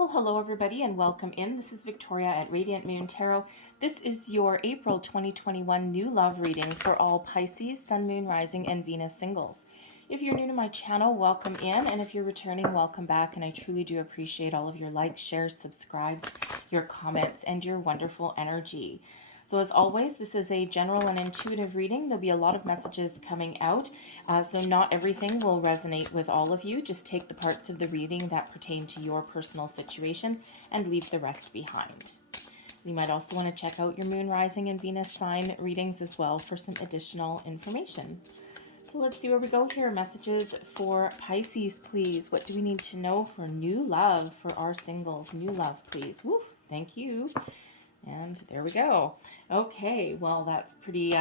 Well, hello everybody and welcome in. This is Victoria at Radiant Moon Tarot. This is your April 2021 new love reading for all Pisces, Sun, Moon, Rising, and Venus singles. If you're new to my channel, welcome in, and if you're returning, welcome back, and I truly do appreciate all of your likes, shares, subscribes, your comments, and your wonderful energy. So as always, this is a general and intuitive reading. There'll be a lot of messages coming out, so not everything will resonate with all of you. Just take the parts of the reading that pertain to your personal situation and leave the rest behind. You might also want to check out your Moon, Rising, and Venus sign readings as well for some additional information. So let's see where we go here. Messages for Pisces, please. What do we need to know for new love for our singles? New love, please. Woof. Thank you. And there we go. Okay, well, that's pretty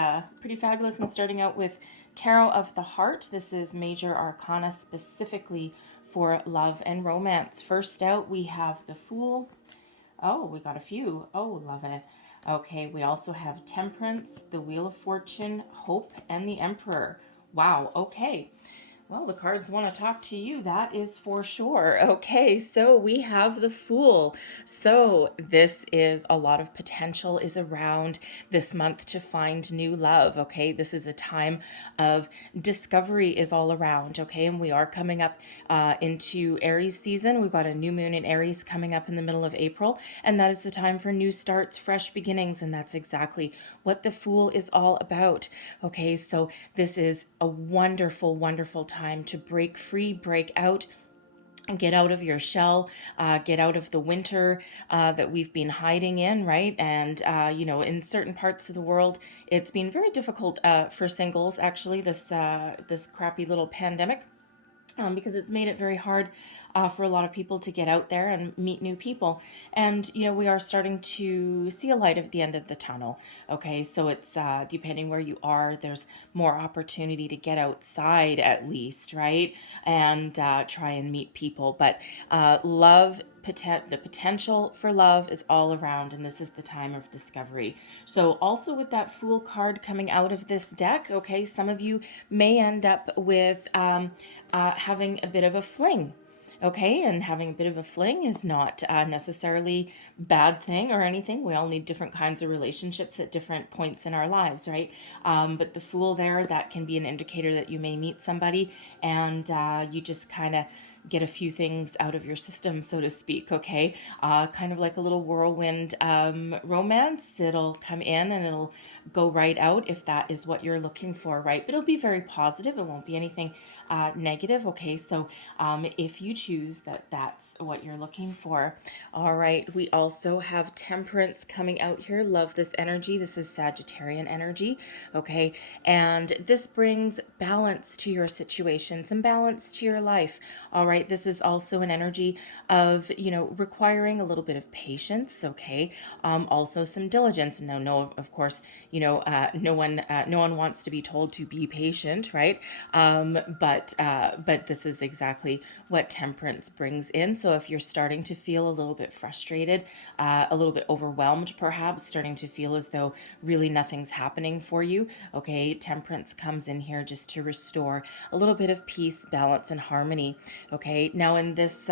fabulous. I'm starting out with Tarot of the Heart. This is major arcana specifically for love and romance. First out, we have the Fool. Oh, we got a few. Oh, love it. Okay, we also have Temperance, the Wheel of Fortune, Hope, and the Emperor. Wow, okay. Well, the cards want to talk to you, that is for sure. Okay, so we have the Fool. So this is a lot of potential is around this month to find new love, okay? This is a time of discovery is all around, okay? And we are coming up into Aries season. We've got a new moon in Aries coming up in the middle of April, and that is the time for new starts, fresh beginnings, and that's exactly what the Fool is all about, okay? So this is a wonderful, wonderful time to break free, break out, and get out of your shell, get out of the winter that we've been hiding in, right? And, in certain parts of the world, it's been very difficult for singles, actually, this crappy little pandemic. Because it's made it very hard for a lot of people to get out there and meet new people. And, we are starting to see a light at the end of the tunnel. Okay, so it's depending where you are, there's more opportunity to get outside at least, right? And try and meet people. But love, the potential for love is all around, and this is the time of discovery. So also with that Fool card coming out of this deck, okay, some of you may end up with having a bit of a fling. Okay, and having a bit of a fling is not necessarily bad thing or anything. We all need different kinds of relationships at different points in our lives, right? But the Fool there, that can be an indicator that you may meet somebody and you just kind of get a few things out of your system, so to speak, okay? Kind of like a little whirlwind romance. It'll come in and it'll go right out if that is what you're looking for, right? But it'll be very positive. It won't be anything negative, okay? So if you choose that that's what you're looking for. All right, we also have Temperance coming out here. Love this energy. This is Sagittarian energy, okay? And this brings balance to your situations and balance to your life. All right, this is also an energy of, requiring a little bit of patience, okay? Also some diligence. No, of course, no one wants to be told to be patient, right? But this is exactly what Temperance brings in. So if you're starting to feel a little bit frustrated, a little bit overwhelmed, perhaps starting to feel as though really nothing's happening for you, okay, Temperance comes in here just to restore a little bit of peace, balance, and harmony. Okay, now in this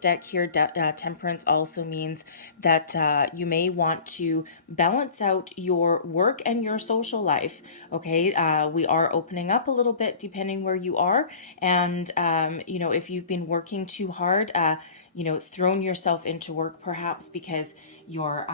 deck here, Temperance also means that you may want to balance out your work and your social life. Okay, we are opening up a little bit depending where you are, and if you've been working too hard, thrown yourself into work perhaps because you're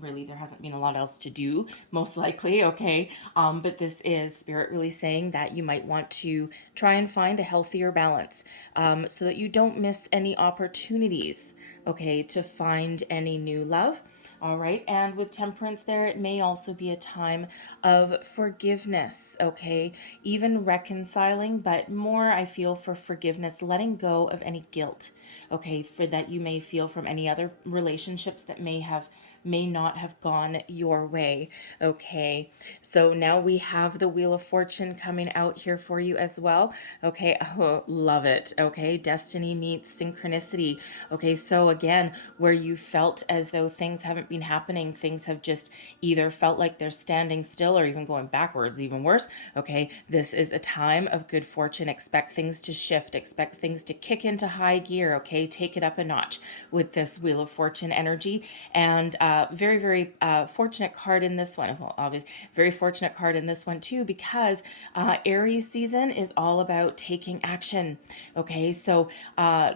really there hasn't been a lot else to do, most likely, okay? But this is Spirit really saying that you might want to try and find a healthier balance so that you don't miss any opportunities, okay, to find any new love. All right, and with Temperance there, it may also be a time of forgiveness, okay? Even reconciling, but more I feel for forgiveness, letting go of any guilt, okay, for that you may feel from any other relationships that may have may not have gone your way. Okay, so now we have the Wheel of Fortune coming out here for you as well. Okay, oh, love it. Okay, destiny meets synchronicity. Okay, so again, where you felt as though things haven't been happening, things have just either felt like they're standing still or even going backwards, even worse. Okay, this is a time of good fortune. Expect things to shift, expect things to kick into high gear. Okay, take it up a notch with this Wheel of Fortune energy. And very, very fortunate card in this one. Well, obviously, very fortunate card in this one too, because Aries season is all about taking action. Okay, so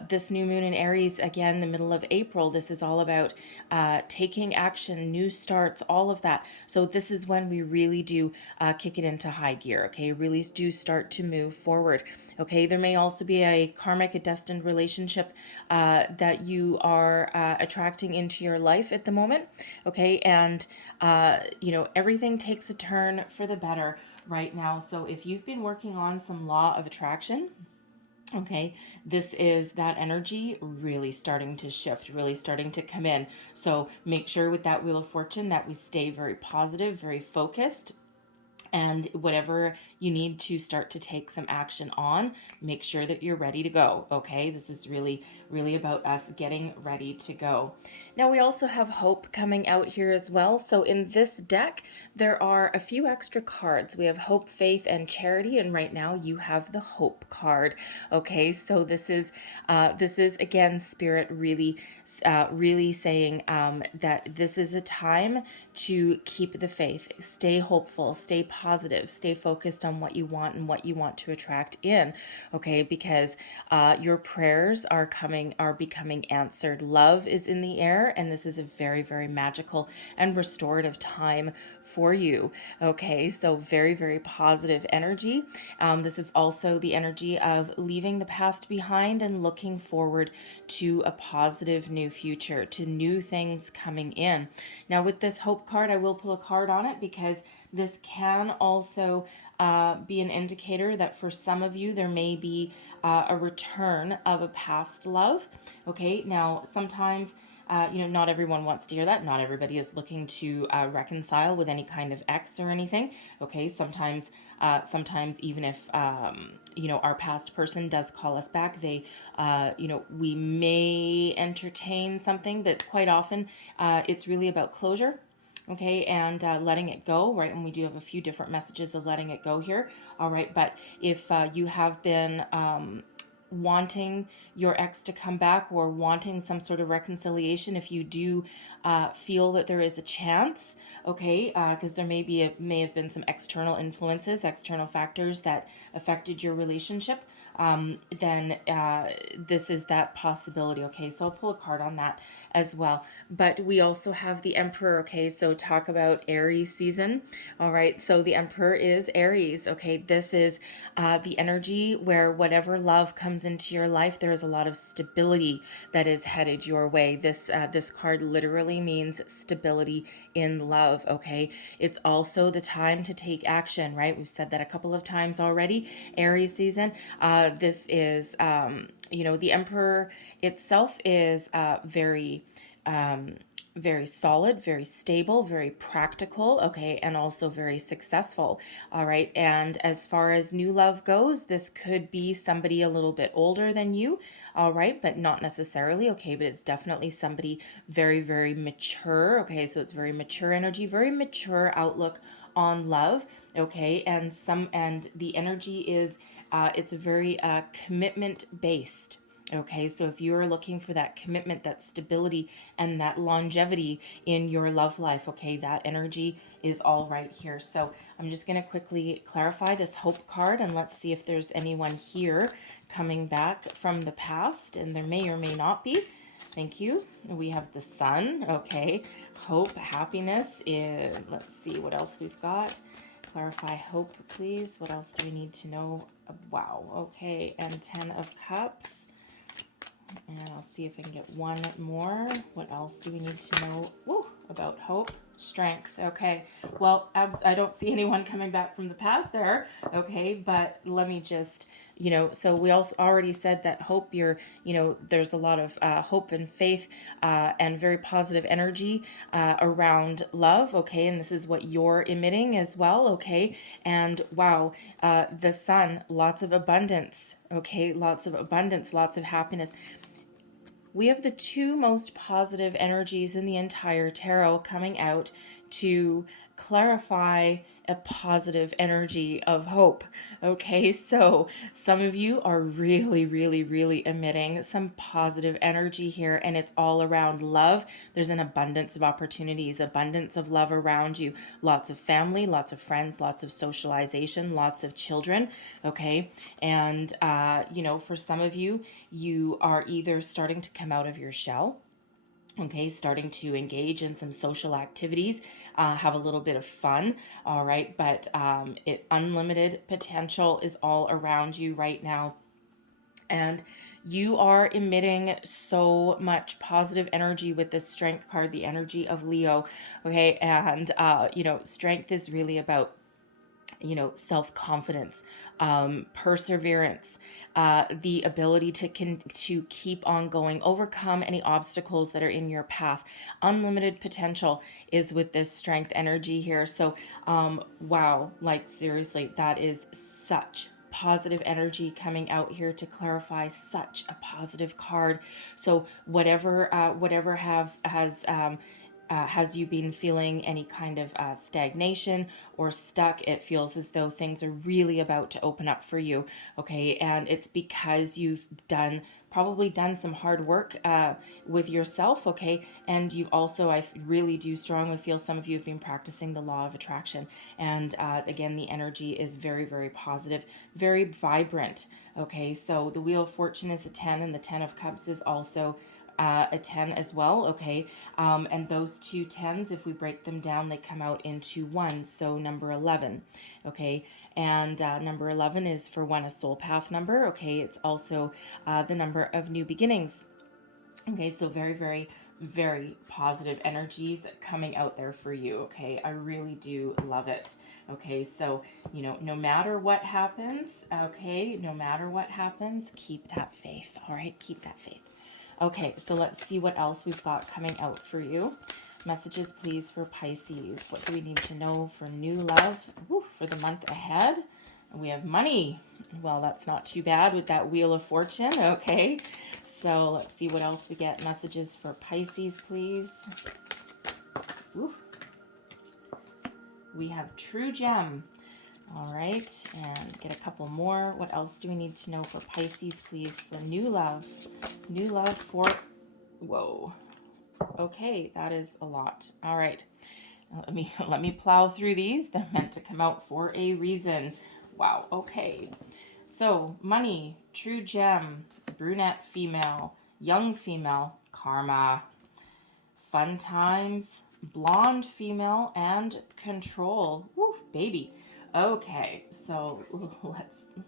this new moon in Aries, again, the middle of April, this is all about taking action, new starts, all of that. So this is when we really do kick it into high gear. Okay, really do start to move forward. Okay, there may also be a karmic, a destined relationship that you are attracting into your life at the moment. Okay, and everything takes a turn for the better right now. So if you've been working on some law of attraction, okay, this is that energy really starting to shift, really starting to come in. So make sure with that Wheel of Fortune that we stay very positive, very focused, and whatever you need to start to take some action on, make sure that you're ready to go. Okay, this is really, really about us getting ready to go. Now we also have hope coming out here as well. So in this deck, there are a few extra cards. We have hope, faith, and charity, and right now you have the hope card. Okay, so this is again Spirit really saying that this is a time to keep the faith, stay hopeful, stay positive, stay focused on what you want and what you want to attract in. Okay, because your prayers are becoming answered. Love is in the air, and this is a very, very magical and restorative time for you. Okay, so very, very positive energy. This is also the energy of leaving the past behind and looking forward to a positive new future, to new things coming in. Now with this hope card, I will pull a card on it because this can also be an indicator that for some of you there may be a return of a past love. Okay, now sometimes not everyone wants to hear that. Not everybody is looking to reconcile with any kind of ex or anything. Okay, sometimes even if our past person does call us back, we may entertain something, but quite often it's really about closure. Okay, and letting it go, right? And we do have a few different messages of letting it go here. All right, but if you have been wanting your ex to come back or wanting some sort of reconciliation, if you do feel that there is a chance, okay, because there may have been some external influences, external factors that affected your relationship, then this is that possibility. Okay, so I'll pull a card on that as well. But we also have the Emperor. Okay, so talk about Aries season. All right, so the Emperor is Aries. Okay, this is the energy where whatever love comes into your life, there is a lot of stability that is headed your way. This card literally means stability in love. Okay, it's also the time to take action, right? We've said that a couple of times already. Aries season. This is, the Emperor itself is very solid, very stable, very practical, okay, and also very successful. All right, and as far as new love goes, this could be somebody a little bit older than you, all right, but not necessarily, okay, but it's definitely somebody very, very mature, okay, so it's very mature energy, very mature outlook on love, okay, and the energy is it's very commitment based. Okay, so if you are looking for that commitment, that stability, and that longevity in your love life, okay, that energy is all right here. So I'm just going to quickly clarify this hope card, and let's see if there's anyone here coming back from the past, and there may or may not be. Thank you. We have the Sun, okay, hope, happiness. Let's see what else we've got. Clarify hope, please. What else do we need to know? Wow, okay, and 10 of Cups. And I'll see if I can get one more. What else do we need to know about hope? Strength. Okay. Well, I don't see anyone coming back from the past there. Okay, but let me just, so we also already said that hope, there's a lot of hope and faith and very positive energy around love, okay? And this is what you're emitting as well, okay? And wow, the sun, lots of abundance, okay? Lots of abundance, lots of happiness. We have the two most positive energies in the entire tarot coming out to clarify a positive energy of hope. Okay, so some of you are really, really, really emitting some positive energy here, and it's all around love. There's an abundance of opportunities, abundance of love around you, lots of family, lots of friends, lots of socialization, lots of children. Okay, and for some of you, you are either starting to come out of your shell, okay, starting to engage in some social activities, have a little bit of fun, all right, but unlimited potential is all around you right now, and you are emitting so much positive energy with this strength card, the energy of Leo, okay, and strength is really about self-confidence, perseverance, the ability to keep on going, overcome any obstacles that are in your path. Unlimited potential is with this strength energy here. So, wow, like seriously, that is such positive energy coming out here to clarify, such a positive card. So whatever has you been feeling any kind of stagnation or stuck, it feels as though things are really about to open up for you, okay? And it's because you've probably done some hard work with yourself, okay? And you've also, I really do strongly feel some of you have been practicing the law of attraction. And again, the energy is very, very positive, very vibrant, okay? So the Wheel of Fortune is a 10, and the 10 of Cups is also a 10 as well, okay? And those two 10s, if we break them down, they come out into 1, so number 11, okay? And number 11 is, for one, a soul path number, okay? It's also the number of new beginnings, okay? So very, very, very positive energies coming out there for you, okay? I really do love it, okay? So, no matter what happens, okay? No matter what happens, keep that faith, all right? Keep that faith. Okay, so let's see what else we've got coming out for you. Messages, please, for Pisces. What do we need to know for new love for the month ahead? We have money. Well, that's not too bad with that Wheel of Fortune, okay? So let's see what else we get. Messages for Pisces, please. We have True Gem. All right, and get a couple more. What else do we need to know for Pisces, please, for new love? New love for, whoa. Okay, that is a lot. All right, let me plow through these. They're meant to come out for a reason. Wow, okay. So, money, True Gem, brunette female, young female, karma, fun times, blonde female, and control. Woo, baby. Okay, so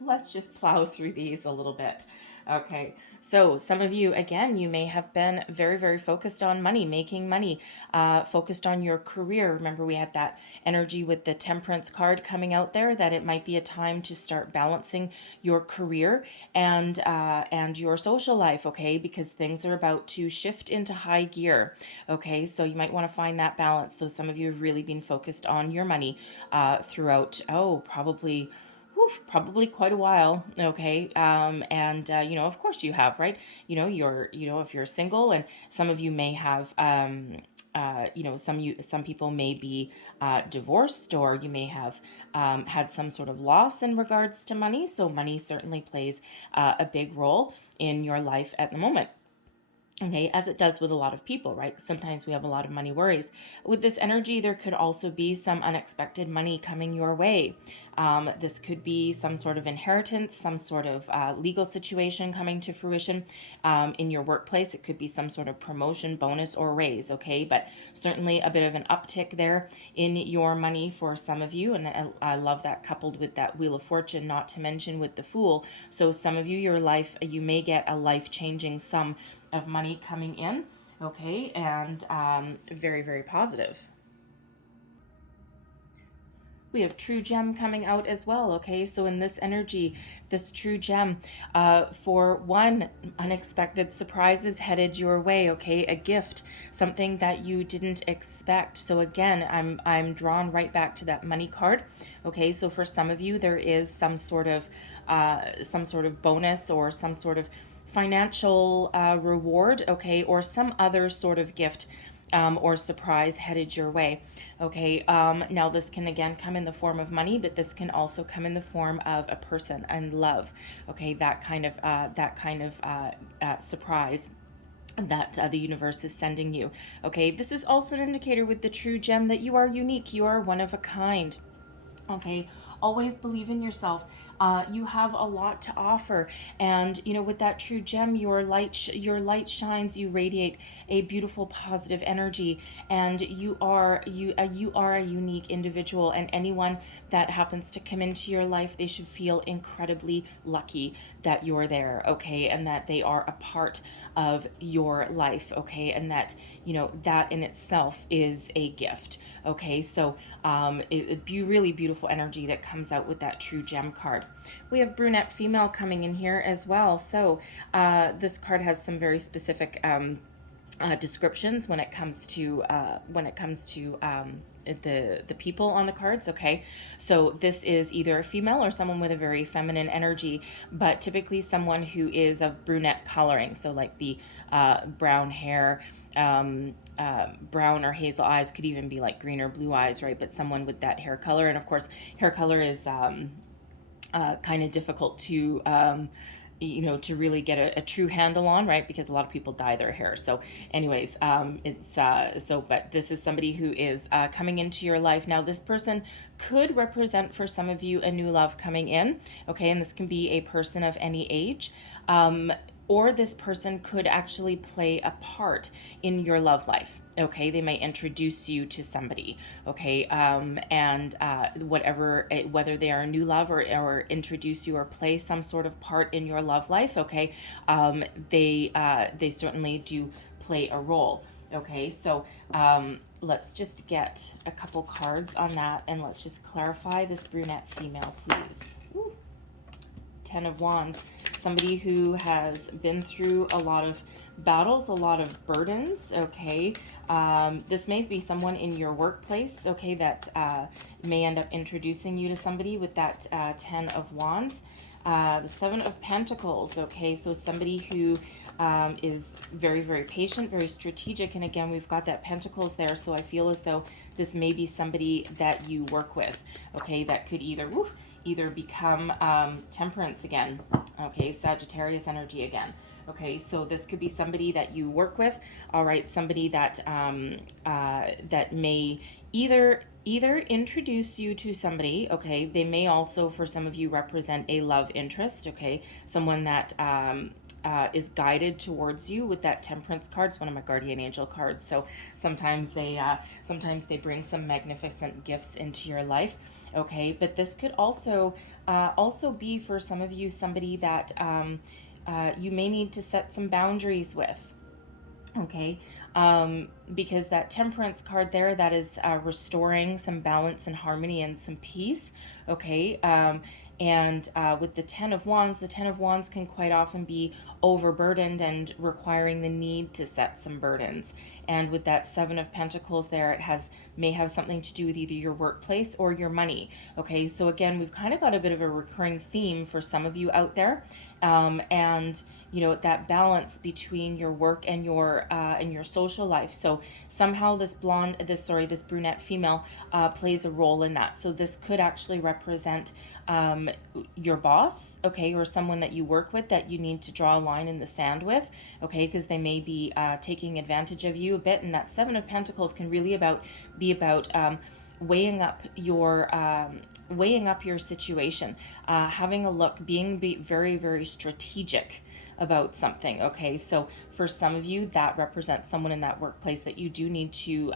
let's just plow through these a little bit. Okay, so some of you, again, you may have been very, very focused on money, making money, focused on your career. Remember, we had that energy with the Temperance card coming out there, that it might be a time to start balancing your career and your social life, okay? Because things are about to shift into high gear, okay? So you might want to find that balance. So some of you have really been focused on your money throughout, probably quite a while, okay? And of course you have, right? If you're single, and some of you may have, some people may be divorced, or you may have had some sort of loss in regards to money. So money certainly plays a big role in your life at the moment. Okay, as it does with a lot of people, right? Sometimes we have a lot of money worries. With this energy, there could also be some unexpected money coming your way. This could be some sort of inheritance, some sort of legal situation coming to fruition in your workplace. It could be some sort of promotion, bonus, or raise, okay? But certainly a bit of an uptick there in your money for some of you. And I love that coupled with that Wheel of Fortune, not to mention with the Fool. So some of you, you may get a life-changing sum of money coming in, okay, and very, very positive. We have true gem coming out as well, okay? So in this energy, this true gem, for one, unexpected surprises headed your way, okay? A gift, something that you didn't expect. So again, I'm drawn right back to that money card, okay? So for some of you, there is some sort of bonus or some sort of financial reward, okay? Or some other sort of gift or surprise headed your way. Okay, now this can again come in the form of money, but this can also come in the form of a person and love. Okay, that kind of surprise that the universe is sending you. Okay, this is also an indicator with the true gem that you are unique, you are one of a kind. Okay, always believe in yourself. You have a lot to offer, and with that true gem, your light shines. You radiate a beautiful, positive energy, and you are a unique individual. And anyone that happens to come into your life, they should feel incredibly lucky that you're there. Okay, and that they are a part of your life. Okay, and that that in itself is a gift. Okay, so it'd be really beautiful energy that comes out with that true gem card. We have brunette female coming in here as well. So this card has some very specific descriptions when it comes to the people on the cards. Okay, so this is either a female or someone with a very feminine energy, but typically someone who is of brunette coloring, so like the brown hair, brown or hazel eyes, could even be like green or blue eyes, right? But someone with that hair color. And of course, hair color is kind of difficult to to really get a true handle on, right? Because a lot of people dye their hair. So anyways, but this is somebody who is coming into your life. Now, this person could represent for some of you a new love coming in, okay? And this can be a person of any age. Or this person could actually play a part in your love life. Okay, they may introduce you to somebody. Okay, and whether they are a new love or introduce you or play some sort of part in your love life. Okay, they certainly do play a role. Okay, so let's just get a couple cards on that, and let's just clarify this brunette female, please. Ooh. 10 of Wands, somebody who has been through a lot of battles, a lot of burdens. Okay, this may be someone in your workplace, okay, that may end up introducing you to somebody with that 10 of Wands. The 7 of Pentacles, okay, so somebody who is very, very patient, very strategic, and again, we've got that Pentacles there, so I feel as though this may be somebody that you work with, okay, that could either become Temperance again, okay, Sagittarius energy again. Okay, so this could be somebody that you work with, all right, somebody that that may either introduce you to somebody, okay, they may also, for some of you, represent a love interest, okay, someone that is guided towards you with that Temperance card. It's one of my guardian angel cards, so sometimes they bring some magnificent gifts into your life, okay, but this could also be, for some of you, somebody that you may need to set some boundaries with, okay, because that Temperance card there, that is restoring some balance and harmony and some peace, okay, and with the 10 of Wands can quite often be overburdened and requiring the need to set some burdens. And with that 7 of Pentacles there, it may have something to do with either your workplace or your money. Okay, so again, we've kind of got a bit of a recurring theme for some of you out there, and that balance between your work and your social life. So somehow this brunette female plays a role in that. So this could actually represent your boss, okay, or someone that you work with that you need to draw a line in the sand with, okay, because they may be taking advantage of you a bit. And that 7 of Pentacles can really be about weighing up your situation, having a look, being very, very strategic about something, okay? So for some of you, that represents someone in that workplace that you do need to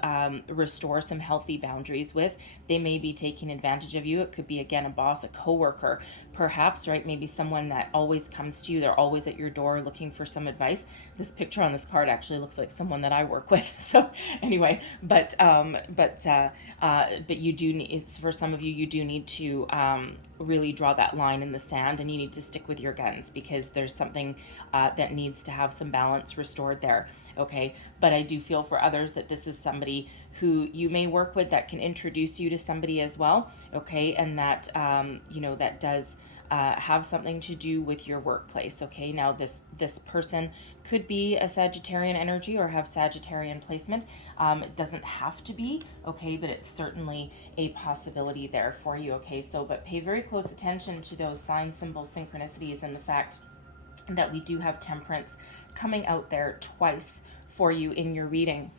restore some healthy boundaries with. They may be taking advantage of you. It could be, again, a boss, a coworker, perhaps, right? Maybe someone that always comes to you. They're always at your door looking for some advice. This picture on this card actually looks like someone that I work with. So anyway, but you do need, it's for some of you, you do need to really draw that line in the sand, and you need to stick with your guns, because there's something that needs to have some balance restored there. Okay. But I do feel for others that this is somebody who you may work with that can introduce you to somebody as well. Okay. And that, that does have something to do with your workplace. Okay. Now this person could be a Sagittarian energy or have Sagittarian placement. It doesn't have to be, okay, but it's certainly a possibility there for you. Okay. So, but pay very close attention to those sign, symbols, synchronicities, and the fact that we do have Temperance coming out there twice for you in your reading.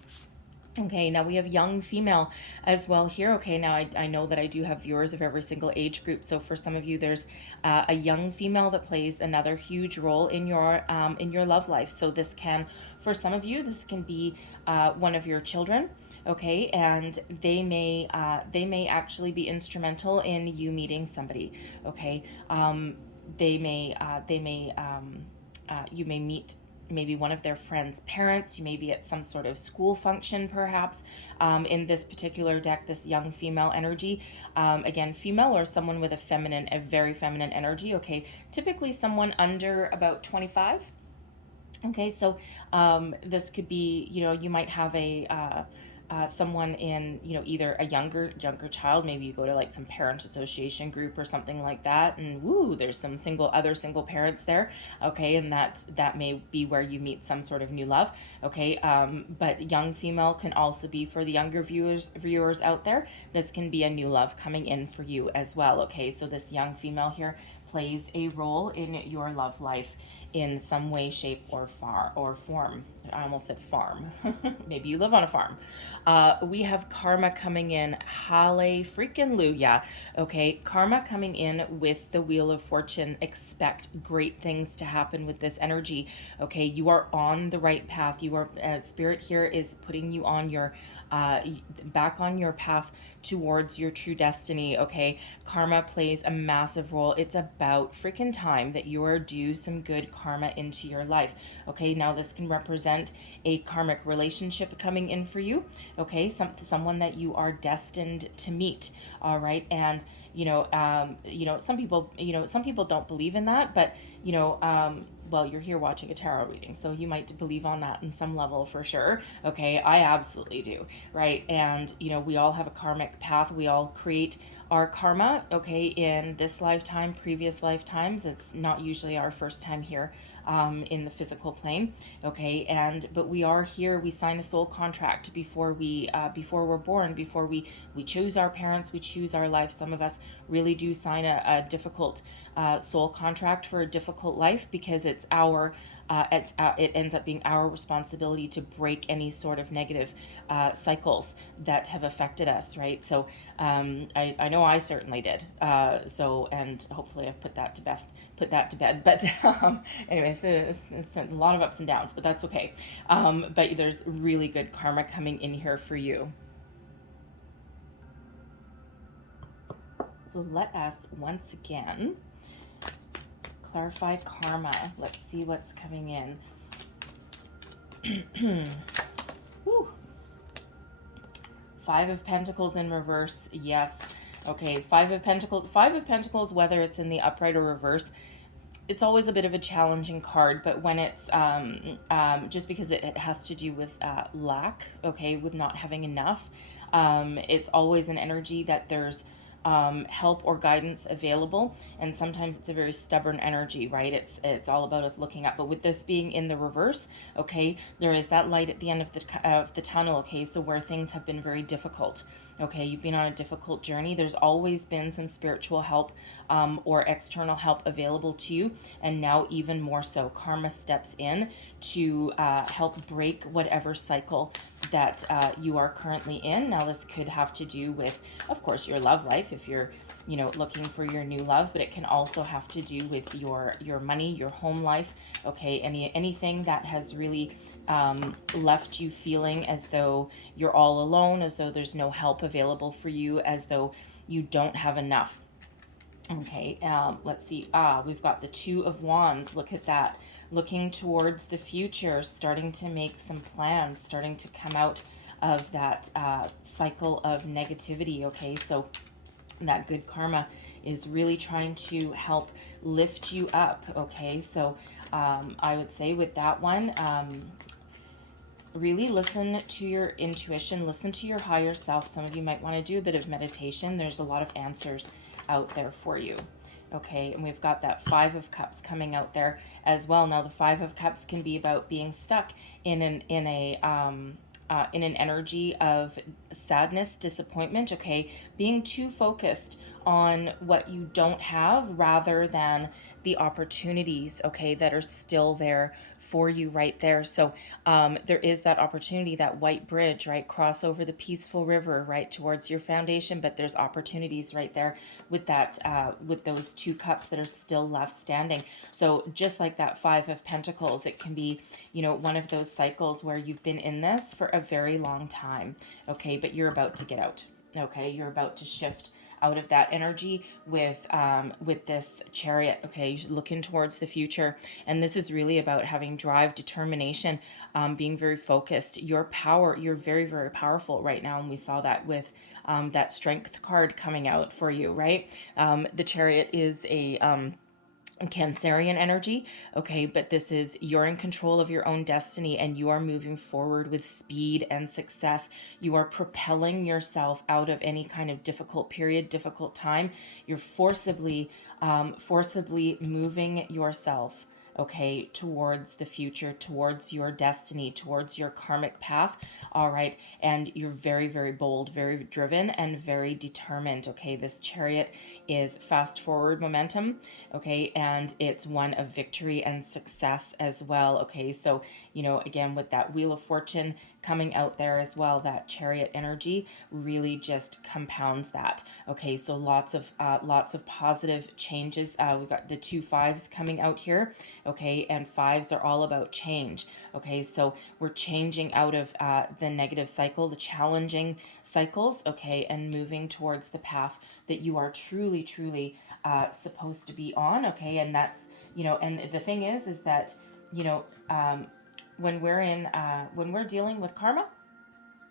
Okay, now we have young female as well here. Okay, now I know that I do have viewers of every single age group. So for some of you, there's a young female that plays another huge role in your love life. So this can, for some of you, this can be one of your children. Okay, and they may actually be instrumental in you meeting somebody. Okay, you may meet maybe one of their friends' parents. You may be at some sort of school function, perhaps. In this particular deck, this young female energy, again, female or someone with a very feminine energy. Okay, typically someone under about 25. Okay, so this could be, you might have someone in, either a younger child. Maybe you go to like some parent association group or something like that, and woo, there's some other single parents there. Okay, and that may be where you meet some sort of new love. Okay, but young female can also be, for the younger viewers out there, this can be a new love coming in for you as well. Okay, so this young female here plays a role in your love life in some way, shape, or form. I almost said farm. Maybe you live on a farm. We have karma coming in. Halle freaking Luya. Okay, karma coming in with the Wheel of Fortune. Expect great things to happen with this energy. Okay, you are on the right path. You are Spirit here is putting you on your back on your path towards your true destiny. Okay, karma plays a massive role. It's about freaking time that you are due some good karma into your life. Okay, now this can represent a karmic relationship coming in for you. Okay, someone that you are destined to meet. All right, and some people don't believe in that, but well, you're here watching a tarot reading, so you might believe on that in some level for sure. Okay, I absolutely do, right? And we all have a karmic path. We all create our karma, okay, in this lifetime, previous lifetimes. It's not usually our first time here in the physical plane, okay, but we are here. We sign a soul contract before we're born, before we choose our parents, we choose our life. Some of us really do sign a difficult soul contract for a difficult life, because it ends up being our responsibility to break any sort of negative cycles that have affected us, right? So I know I certainly did. And hopefully I've put that to bed. But anyways, it's a lot of ups and downs, but that's okay. But there's really good karma coming in here for you. So let us once again clarify karma. Let's see what's coming in. Whew. 5 of Pentacles in reverse. Yes. Okay, 5 of Pentacles, whether it's in the upright or reverse, it's always a bit of a challenging card, but when it's just because it has to do with lack, okay, with not having enough, it's always an energy that there's help or guidance available, and sometimes it's a very stubborn energy, right? It's all about us looking up. But with this being in the reverse, okay, there is that light at the end of the tunnel. Okay, so where things have been very difficult, okay, you've been on a difficult journey, there's always been some spiritual help or external help available to you, and now even more so, karma steps in to help break whatever cycle that you are currently in. Now this could have to do with, of course, your love life. if you're, you know, looking for your new love, but it can also have to do with your money, your home life, okay? Anything that has really left you feeling as though you're all alone, as though there's no help available for you, as though you don't have enough. Okay, let's see. We've got the Two of Wands. Look at that. Looking towards the future, starting to make some plans, starting to come out of that cycle of negativity. Okay, so that good karma is really trying to help lift you up. Okay, so I would say with that one, really listen to your intuition, listen to your higher self. Some of you might want to do a bit of meditation. There's a lot of answers out there for you. Okay, and we've got that Five of Cups coming out there as well. Now, the Five of Cups can be about being stuck in an energy of sadness, disappointment. Okay, being too focused on what you don't have rather than the opportunities, okay, that are still there for you right there. So there is that opportunity, that white bridge, right? Cross over the peaceful river, right, towards your foundation. But there's opportunities right there with that, with those two cups that are still left standing. So just like that Five of Pentacles, it can be, you know, one of those cycles where you've been in this for a very long time, okay, but you're about to get out. Okay, you're about to shift out of that energy with this Chariot. Okay, looking towards the future, and this is really about having drive, determination, being very focused. Your power, you're very, very powerful right now, and we saw that with that Strength card coming out for you, right? The Chariot is a Cancerian energy, okay, but this is you're in control of your own destiny, and you are moving forward with speed and success. You are propelling yourself out of any kind of difficult period, difficult time. You're forcibly moving yourself, okay, towards the future, towards your destiny, towards your karmic path. All right, and you're very, very bold, very driven, and very determined. Okay, this Chariot is fast forward momentum, okay, and it's one of victory and success as well. Okay, so, you know, again, with that Wheel of Fortune coming out there as well, that Chariot energy really just compounds that. Okay, so lots of positive changes. We've got the two fives coming out here, okay, and fives are all about change. Okay, so we're changing out of the negative cycle, the challenging cycles, okay, and moving towards the path that you are truly supposed to be on. Okay, and that's, you know, and the thing is that, you know, when we're dealing with karma,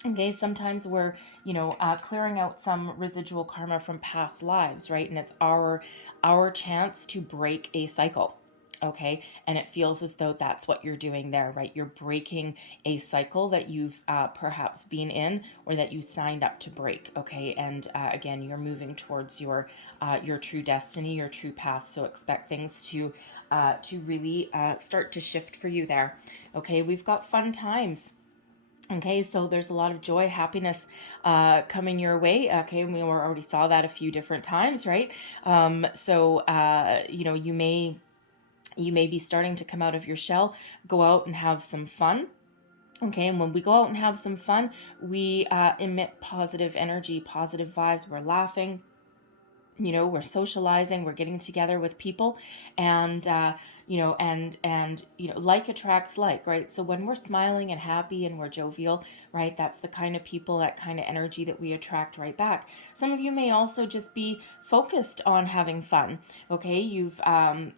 okay, sometimes we're, you know, clearing out some residual karma from past lives, right? And it's our chance to break a cycle. Okay, and it feels as though that's what you're doing there, right? You're breaking a cycle that you've perhaps been in, or that you signed up to break. Okay, and again, you're moving towards your true destiny, your true path. So expect things to really start to shift for you there. Okay, we've got fun times. Okay, so there's a lot of joy, happiness coming your way. Okay, and we already saw that a few different times, right? So you know, you may be starting to come out of your shell, go out and have some fun. Okay, and when we go out and have some fun, we emit positive energy, positive vibes. We're laughing, you know, we're socializing, we're getting together with people, and you know, and you know, like attracts like, right? So when we're smiling and happy and we're jovial, right, that's the kind of people, that kind of energy that we attract right back. Some of you may also just be focused on having fun. Okay, you've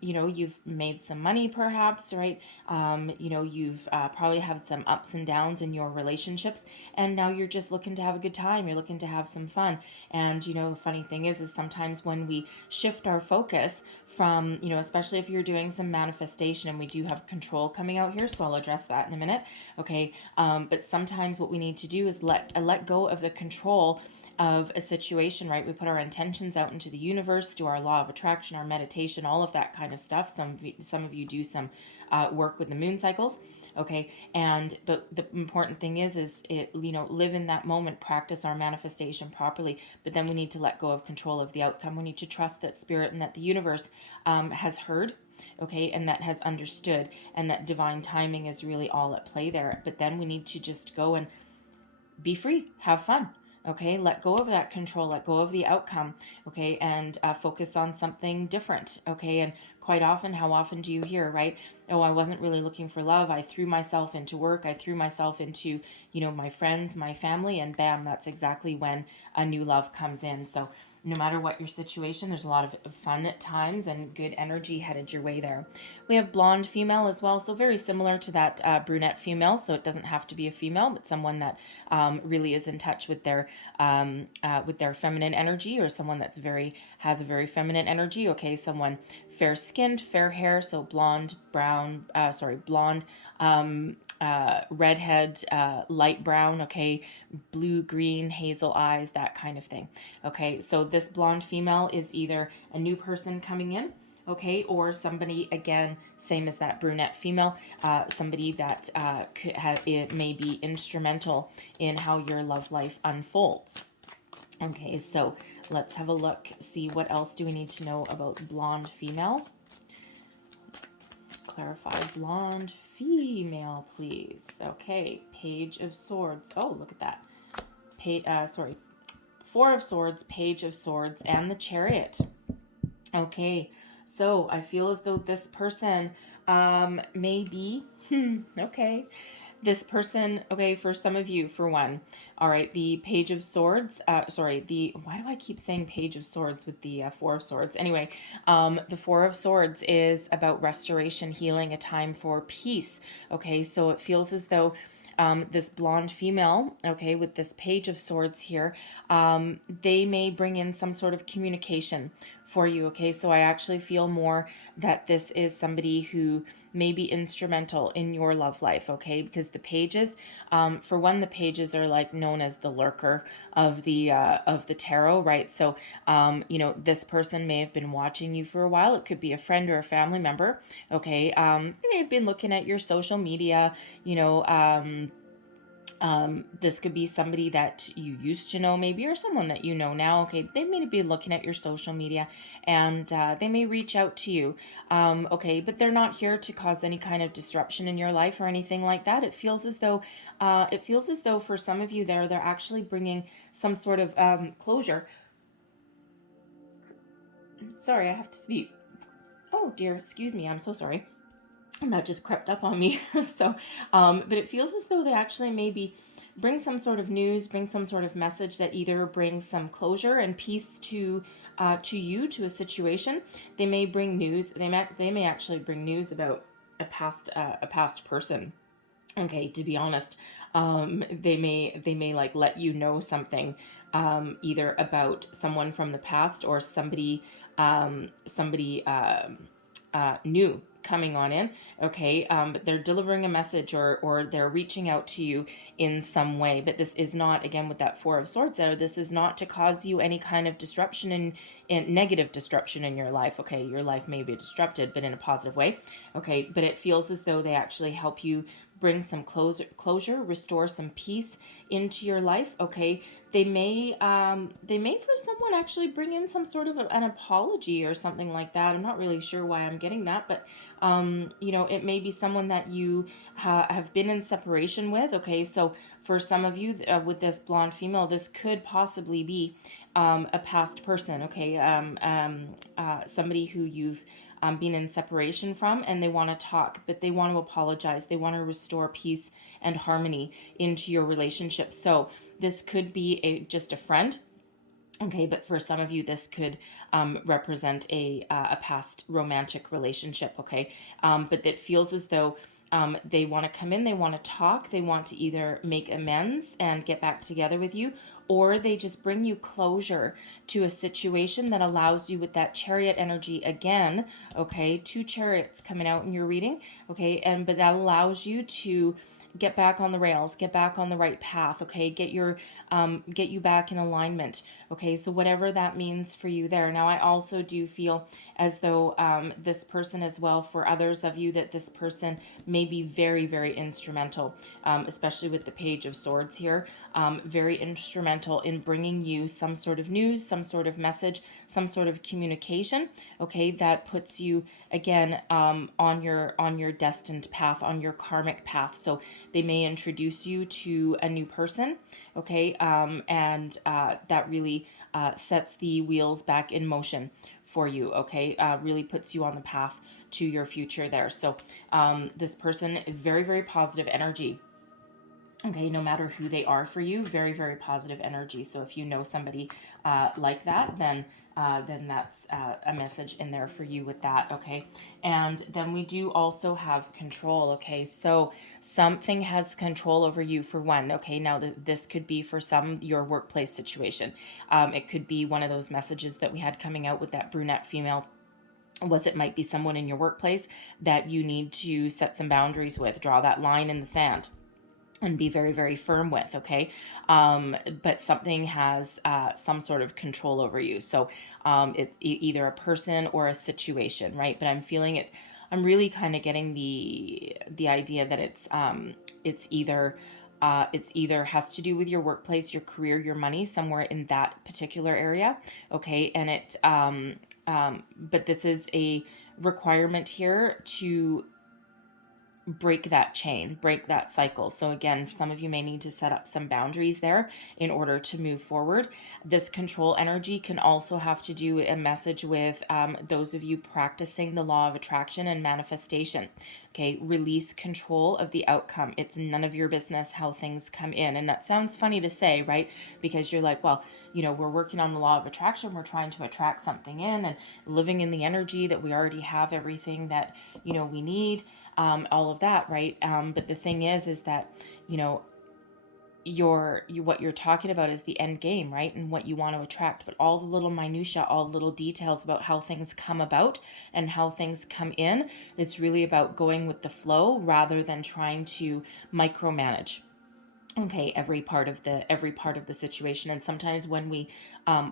you know, you've made some money perhaps, right? You know, you've probably have some ups and downs in your relationships, and now you're just looking to have a good time, you're looking to have some fun. And you know, the funny thing is sometimes when we shift our focus from, you know, especially if you're doing some manifestation, and we do have control coming out here, so I'll address that in a minute. Okay, but sometimes what we need to do is let go of the control of a situation, right? We put our intentions out into the universe, do our law of attraction, our meditation, all of that kind of stuff. Some of you do some work with the moon cycles. Okay, but the important thing is it, you know, live in that moment, practice our manifestation properly. But then we need to let go of control of the outcome. We need to trust that spirit and that the universe has heard, okay, and that has understood, and that divine timing is really all at play there. But then we need to just go and be free, have fun. Okay, let go of that control, let go of the outcome. Okay, and focus on something different. Okay, and quite often, how often do you hear, right? Oh, I wasn't really looking for love. I threw myself into work. I threw myself into, my friends, my family, and bam, that's exactly when a new love comes in. So no matter what your situation, there's a lot of fun at times and good energy headed your way there. We have blonde female as well, so very similar to that brunette female. So it doesn't have to be a female, but someone that really is in touch with their feminine energy, or someone that's has a very feminine energy. Okay, someone fair skinned, fair hair, so blonde, blonde, redhead, light brown, okay, blue, green, hazel eyes, that kind of thing. Okay, so this blonde female is either a new person coming in, okay, or somebody, again, same as that brunette female, somebody that it may be instrumental in how your love life unfolds. Okay, so let's have a look, see what else do we need to know about blonde female. Clarify blonde female, please. Okay, Page of Swords. Oh, look at that. Four of Swords, Page of Swords, and the Chariot. Okay, so I feel as though this person may be, okay, this person, okay, for some of you, for one, all right, the Page of Swords, why do I keep saying Page of Swords with the Four of Swords? Anyway, the Four of Swords is about restoration, healing, a time for peace, okay, so it feels as though this blonde female, okay, with this Page of Swords here, they may bring in some sort of communication for you, okay? So I actually feel more that this is somebody who may be instrumental in your love life, okay? Because the pages, for one, the pages are like known as the lurker of the tarot, right? So, this person may have been watching you for a while. It could be a friend or a family member, okay? They may have been looking at your social media, this could be somebody that you used to know maybe, or someone that you know now. Okay, they may be looking at your social media, and they may reach out to you. Okay, but they're not here to cause any kind of disruption in your life or anything like that. It feels as though for some of you they're actually bringing some sort of closure. Sorry, I have to sneeze. Oh dear, excuse me, I'm so sorry. And that just crept up on me. So, but it feels as though they actually maybe bring some sort of news, bring some sort of message that either brings some closure and peace to you, to a situation. They may bring news. They may actually bring news about a past person. Okay, to be honest, they may like let you know something, either about someone from the past, or somebody new coming on in, okay, but they're delivering a message, or they're reaching out to you in some way. But this is not, again, with that Four of Swords there, this is not to cause you any kind of disruption in negative disruption in your life. Okay, your life may be disrupted, but in a positive way. Okay, but it feels as though they actually help you bring some closure, restore some peace into your life. Okay, they may for someone actually bring in some sort of an apology or something like that. I'm not really sure why I'm getting that, but it may be someone that you have been in separation with. Okay, so for some of you, with this blonde female, this could possibly be a past person. Okay, somebody who you've been in separation from, and they want to talk, but they want to apologize. They want to restore peace and harmony into your relationship. So this could be just a friend. Okay, but for some of you, this could represent a past romantic relationship. Okay, but it feels as though they want to come in, they want to talk, they want to either make amends and get back together with you, or they just bring you closure to a situation that allows you, with that Chariot energy again. Okay, two chariots coming out in your reading. Okay, but that allows you to get back on the rails, get back on the right path. Okay, get you back in alignment. Okay, so whatever that means for you there. Now, I also do feel as though this person as well, for others of you, that this person may be very, very instrumental, especially with the Page of Swords here, very instrumental in bringing you some sort of news, some sort of message, some sort of communication, okay, that puts you again on your destined path, on your karmic path. So They may introduce you to a new person, okay, and that really sets the wheels back in motion for you, okay, really puts you on the path to your future there. So this person, very, very positive energy. Okay, no matter who they are for you, very, very positive energy. So if you know somebody like that, then that's a message in there for you with that, okay? And then we do also have control, okay? So something has control over you for one, okay? Now, this could be for some your workplace situation. It could be one of those messages that we had coming out with that brunette female. It might be someone in your workplace that you need to set some boundaries with, draw that line in the sand and be very, very firm with, okay? But something has some sort of control over you. So it's either a person or a situation, right? But I'm feeling it. I'm really kind of getting the idea that it's either has to do with your workplace, your career, your money, somewhere in that particular area, okay? And but this is a requirement here to break that chain, break that cycle. So again, some of you may need to set up some boundaries there in order to move forward. This control energy can also have to do a message with those of you practicing the law of attraction and manifestation. Okay, release control of the outcome. It's none of your business how things come in. And that sounds funny to say, right? Because you're like, well, we're working on the law of attraction. We're trying to attract something in and living in the energy that we already have everything that, we need. All of that, right? But the thing is that, what you're talking about is the end game, right? And what you want to attract, but all the little minutia, all the little details about how things come about and how things come in, it's really about going with the flow rather than trying to micromanage, okay, every part of the situation. And sometimes when we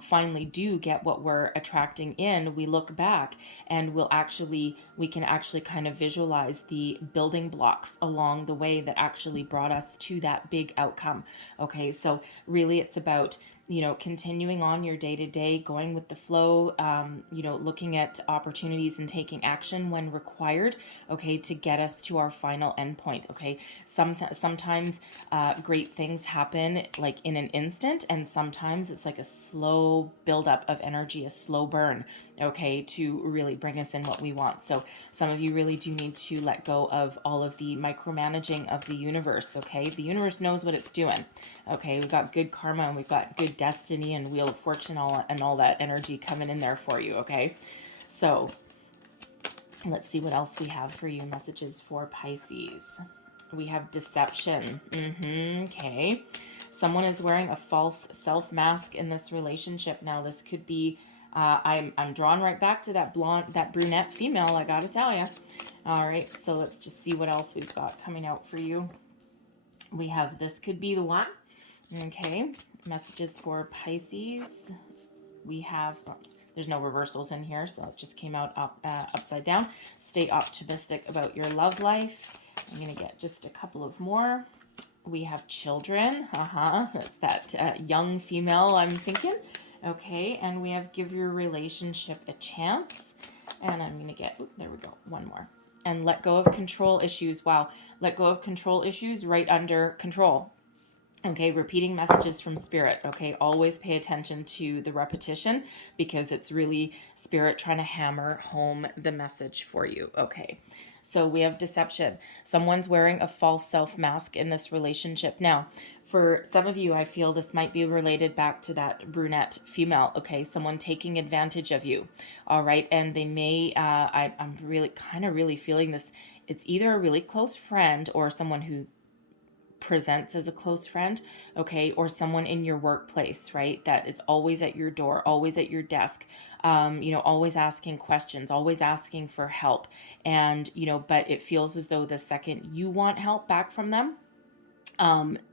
finally do get what we're attracting in, we look back and we can actually kind of visualize the building blocks along the way that actually brought us to that big outcome. Okay, so really it's about continuing on your day-to-day, going with the flow, looking at opportunities and taking action when required, okay, to get us to our final endpoint, okay? Sometimes great things happen like in an instant, and sometimes it's like a slow buildup of energy, a slow burn, okay, to really bring us in what we want. So some of you really do need to let go of all of the micromanaging of the universe, okay? The universe knows what it's doing, okay? We've got good karma and we've got good destiny and wheel of fortune and all that energy coming in there for you, okay? So let's see what else we have for you. Messages for Pisces. We have deception. Okay. Someone is wearing a false self mask in this relationship. Now, this could be, I'm drawn right back to that brunette female, I gotta tell you. All right, so let's just see what else we've got coming out for you. We have, this could be the one. Okay. Messages for Pisces. We have, there's no reversals in here, so it just came out upside down. Stay optimistic about your love life. I'm going to get just a couple of more. We have children. That's that young female, I'm thinking. Okay, and we have give your relationship a chance. And I'm going to get, there we go, one more. And let go of control issues. Wow, let go of control issues right under control. Okay, repeating messages from spirit. Okay, always pay attention to the repetition because it's really spirit trying to hammer home the message for you. Okay, so we have deception. Someone's wearing a false self mask in this relationship. Now, for some of you, I feel this might be related back to that brunette female. Okay, someone taking advantage of you. All right, and they may, I'm really feeling this. It's either a really close friend or someone who presents as a close friend, okay, or someone in your workplace, right, that is always at your door, always at your desk, always asking questions, always asking for help. And, but it feels as though the second you want help back from them,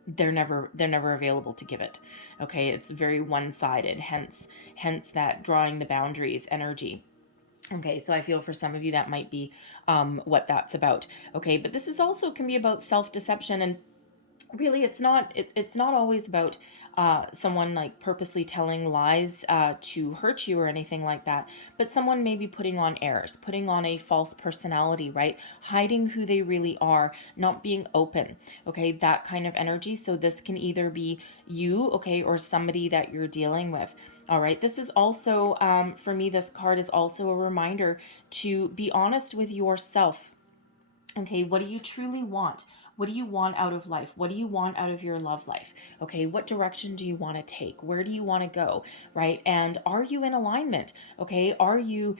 they're never available to give it. Okay, it's very one-sided, hence that drawing the boundaries energy. Okay, so I feel for some of you that might be what that's about. Okay, but this is also can be about self-deception and really it's not always about someone like purposely telling lies to hurt you or anything like that, but someone maybe putting on airs, putting on a false personality, right? Hiding who they really are, not being open, okay? That kind of energy. So this can either be you, okay, or somebody that you're dealing with. All right, this is also, for me, this card is also a reminder to be honest with yourself. Okay, what do you truly want? What do you want out of life? What do you want out of your love life? Okay, what direction do you want to take? Where do you want to go? Right? And are you in alignment? Okay, are you,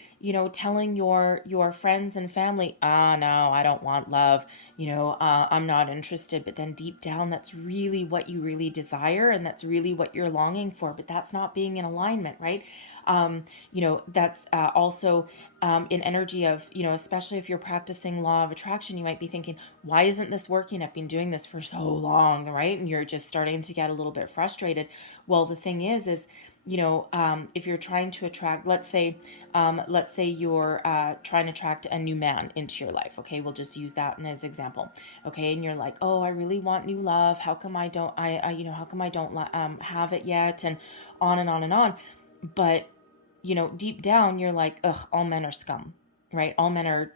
telling your friends and family, no, I don't want love, I'm not interested, but then deep down that's really what you really desire and that's really what you're longing for, but that's not being in alignment, right? That's also in energy of, especially if you're practicing law of attraction, you might be thinking, why isn't this working? I've been doing this for so long, right? And you're just starting to get a little bit frustrated. Well, the thing is, if you're trying to attract, let's say you're trying to attract a new man into your life. Okay, we'll just use that as example. Okay, and you're like, oh, I really want new love. How come I don't? How come I don't have it yet? And on and on and on. But deep down you're like, ugh, all men are scum, right? All men are,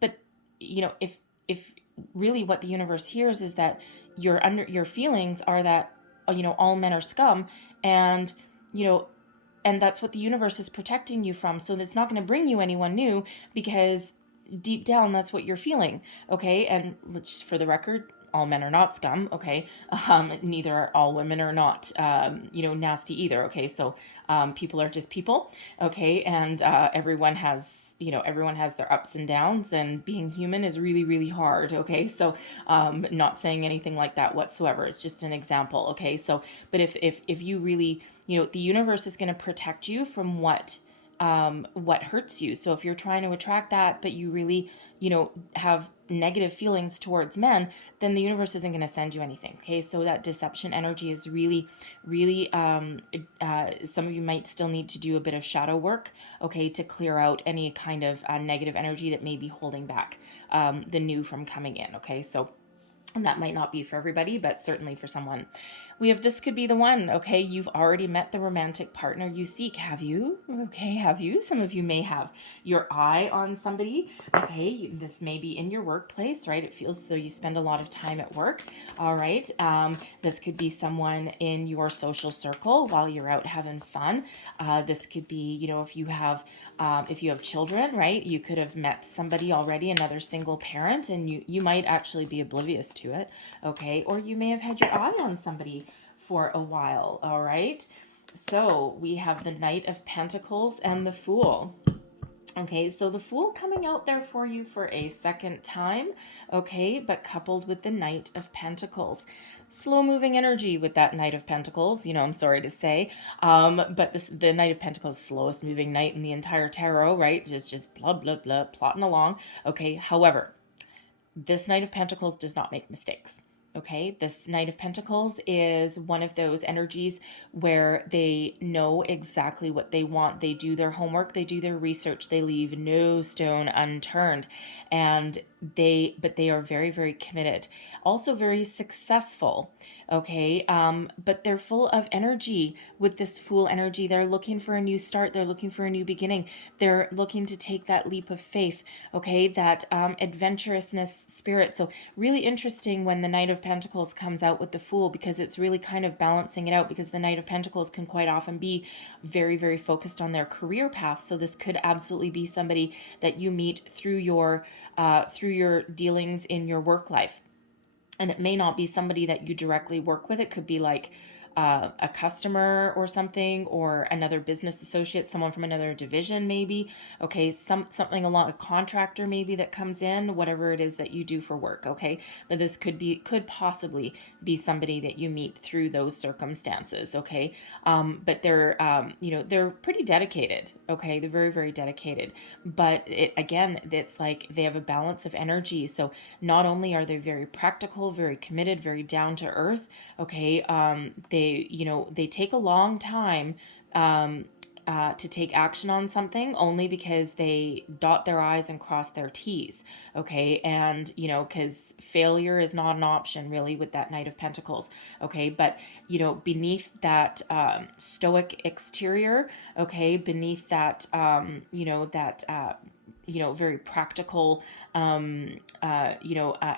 but if really what the universe hears is that your feelings are that, all men are scum, and you know and that's what the universe is protecting you from. So it's not going to bring you anyone new, because deep down that's what you're feeling. Okay, and just for the record, all men are not scum. Okay, neither are all women are not nasty either. Okay, so people are just people. Okay, and everyone has their ups and downs, and being human is really, really hard. Okay, so not saying anything like that whatsoever. It's just an example. Okay, so but if you really, the universe is going to protect you from what hurts you. So if you're trying to attract that, but you really, have negative feelings towards men, then the universe isn't going to send you anything. Okay, so that deception energy is really, really, some of you might still need to do a bit of shadow work, okay, to clear out any kind of negative energy that may be holding back the new from coming in. Okay, so, and that might not be for everybody, but certainly for someone. We have this could be the one. Okay, you've already met the romantic partner you seek. Have you? Okay, have you? Some of you may have your eye on somebody. Okay, this may be in your workplace, right? It feels as though you spend a lot of time at work. All right, this could be someone in your social circle while you're out having fun. This could be, if you have children, right, you could have met somebody already, another single parent, and you might actually be oblivious to it, okay? Or you may have had your eye on somebody for a while, all right? So we have the Knight of Pentacles and the Fool. Okay, so the Fool coming out there for you for a second time, okay, but coupled with the Knight of Pentacles. Slow moving energy with that Knight of Pentacles, I'm sorry to say, but the Knight of Pentacles, slowest moving knight in the entire tarot, right? Just blah blah blah, plotting along. Okay, however, this Knight of Pentacles does not make mistakes. Okay, this Knight of Pentacles is one of those energies where they know exactly what they want. They do their homework, they do their research, they leave no stone unturned, and but they are very, very committed. Also very successful. Okay, but they're full of energy with this Fool energy. They're looking for a new start. They're looking for a new beginning. They're looking to take that leap of faith. Okay, that adventurousness spirit. So really interesting when the Knight of Pentacles comes out with the Fool, because it's really kind of balancing it out, because the Knight of Pentacles can quite often be very, very focused on their career path. So this could absolutely be somebody that you meet through your dealings in your work life. And it may not be somebody that you directly work with. It could be like a customer or something, or another business associate, someone from another division maybe. Okay, something along, a contractor maybe that comes in, whatever it is that you do for work. Okay, but this could possibly be somebody that you meet through those circumstances. Okay, but they're pretty dedicated. Okay, they're very, very dedicated. But it's like they have a balance of energy. So not only are they very practical, very committed, very down to earth. Okay, they take a long time to take action on something only because they dot their I's and cross their T's. Okay. And, you know, because failure is not an option really with that Knight of Pentacles. Okay. But, you know, beneath that stoic exterior, okay, beneath that, very practical,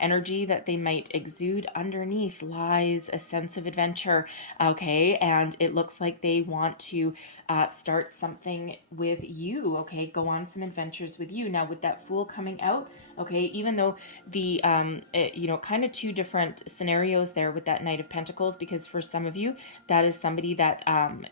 energy that they might exude, underneath lies a sense of adventure. Okay. And it looks like they want to start something with you. Okay. Go on some adventures with you. Now, with that Fool coming out, okay, even though the, kind of two different scenarios there with that Knight of Pentacles, because for some of you, that is somebody that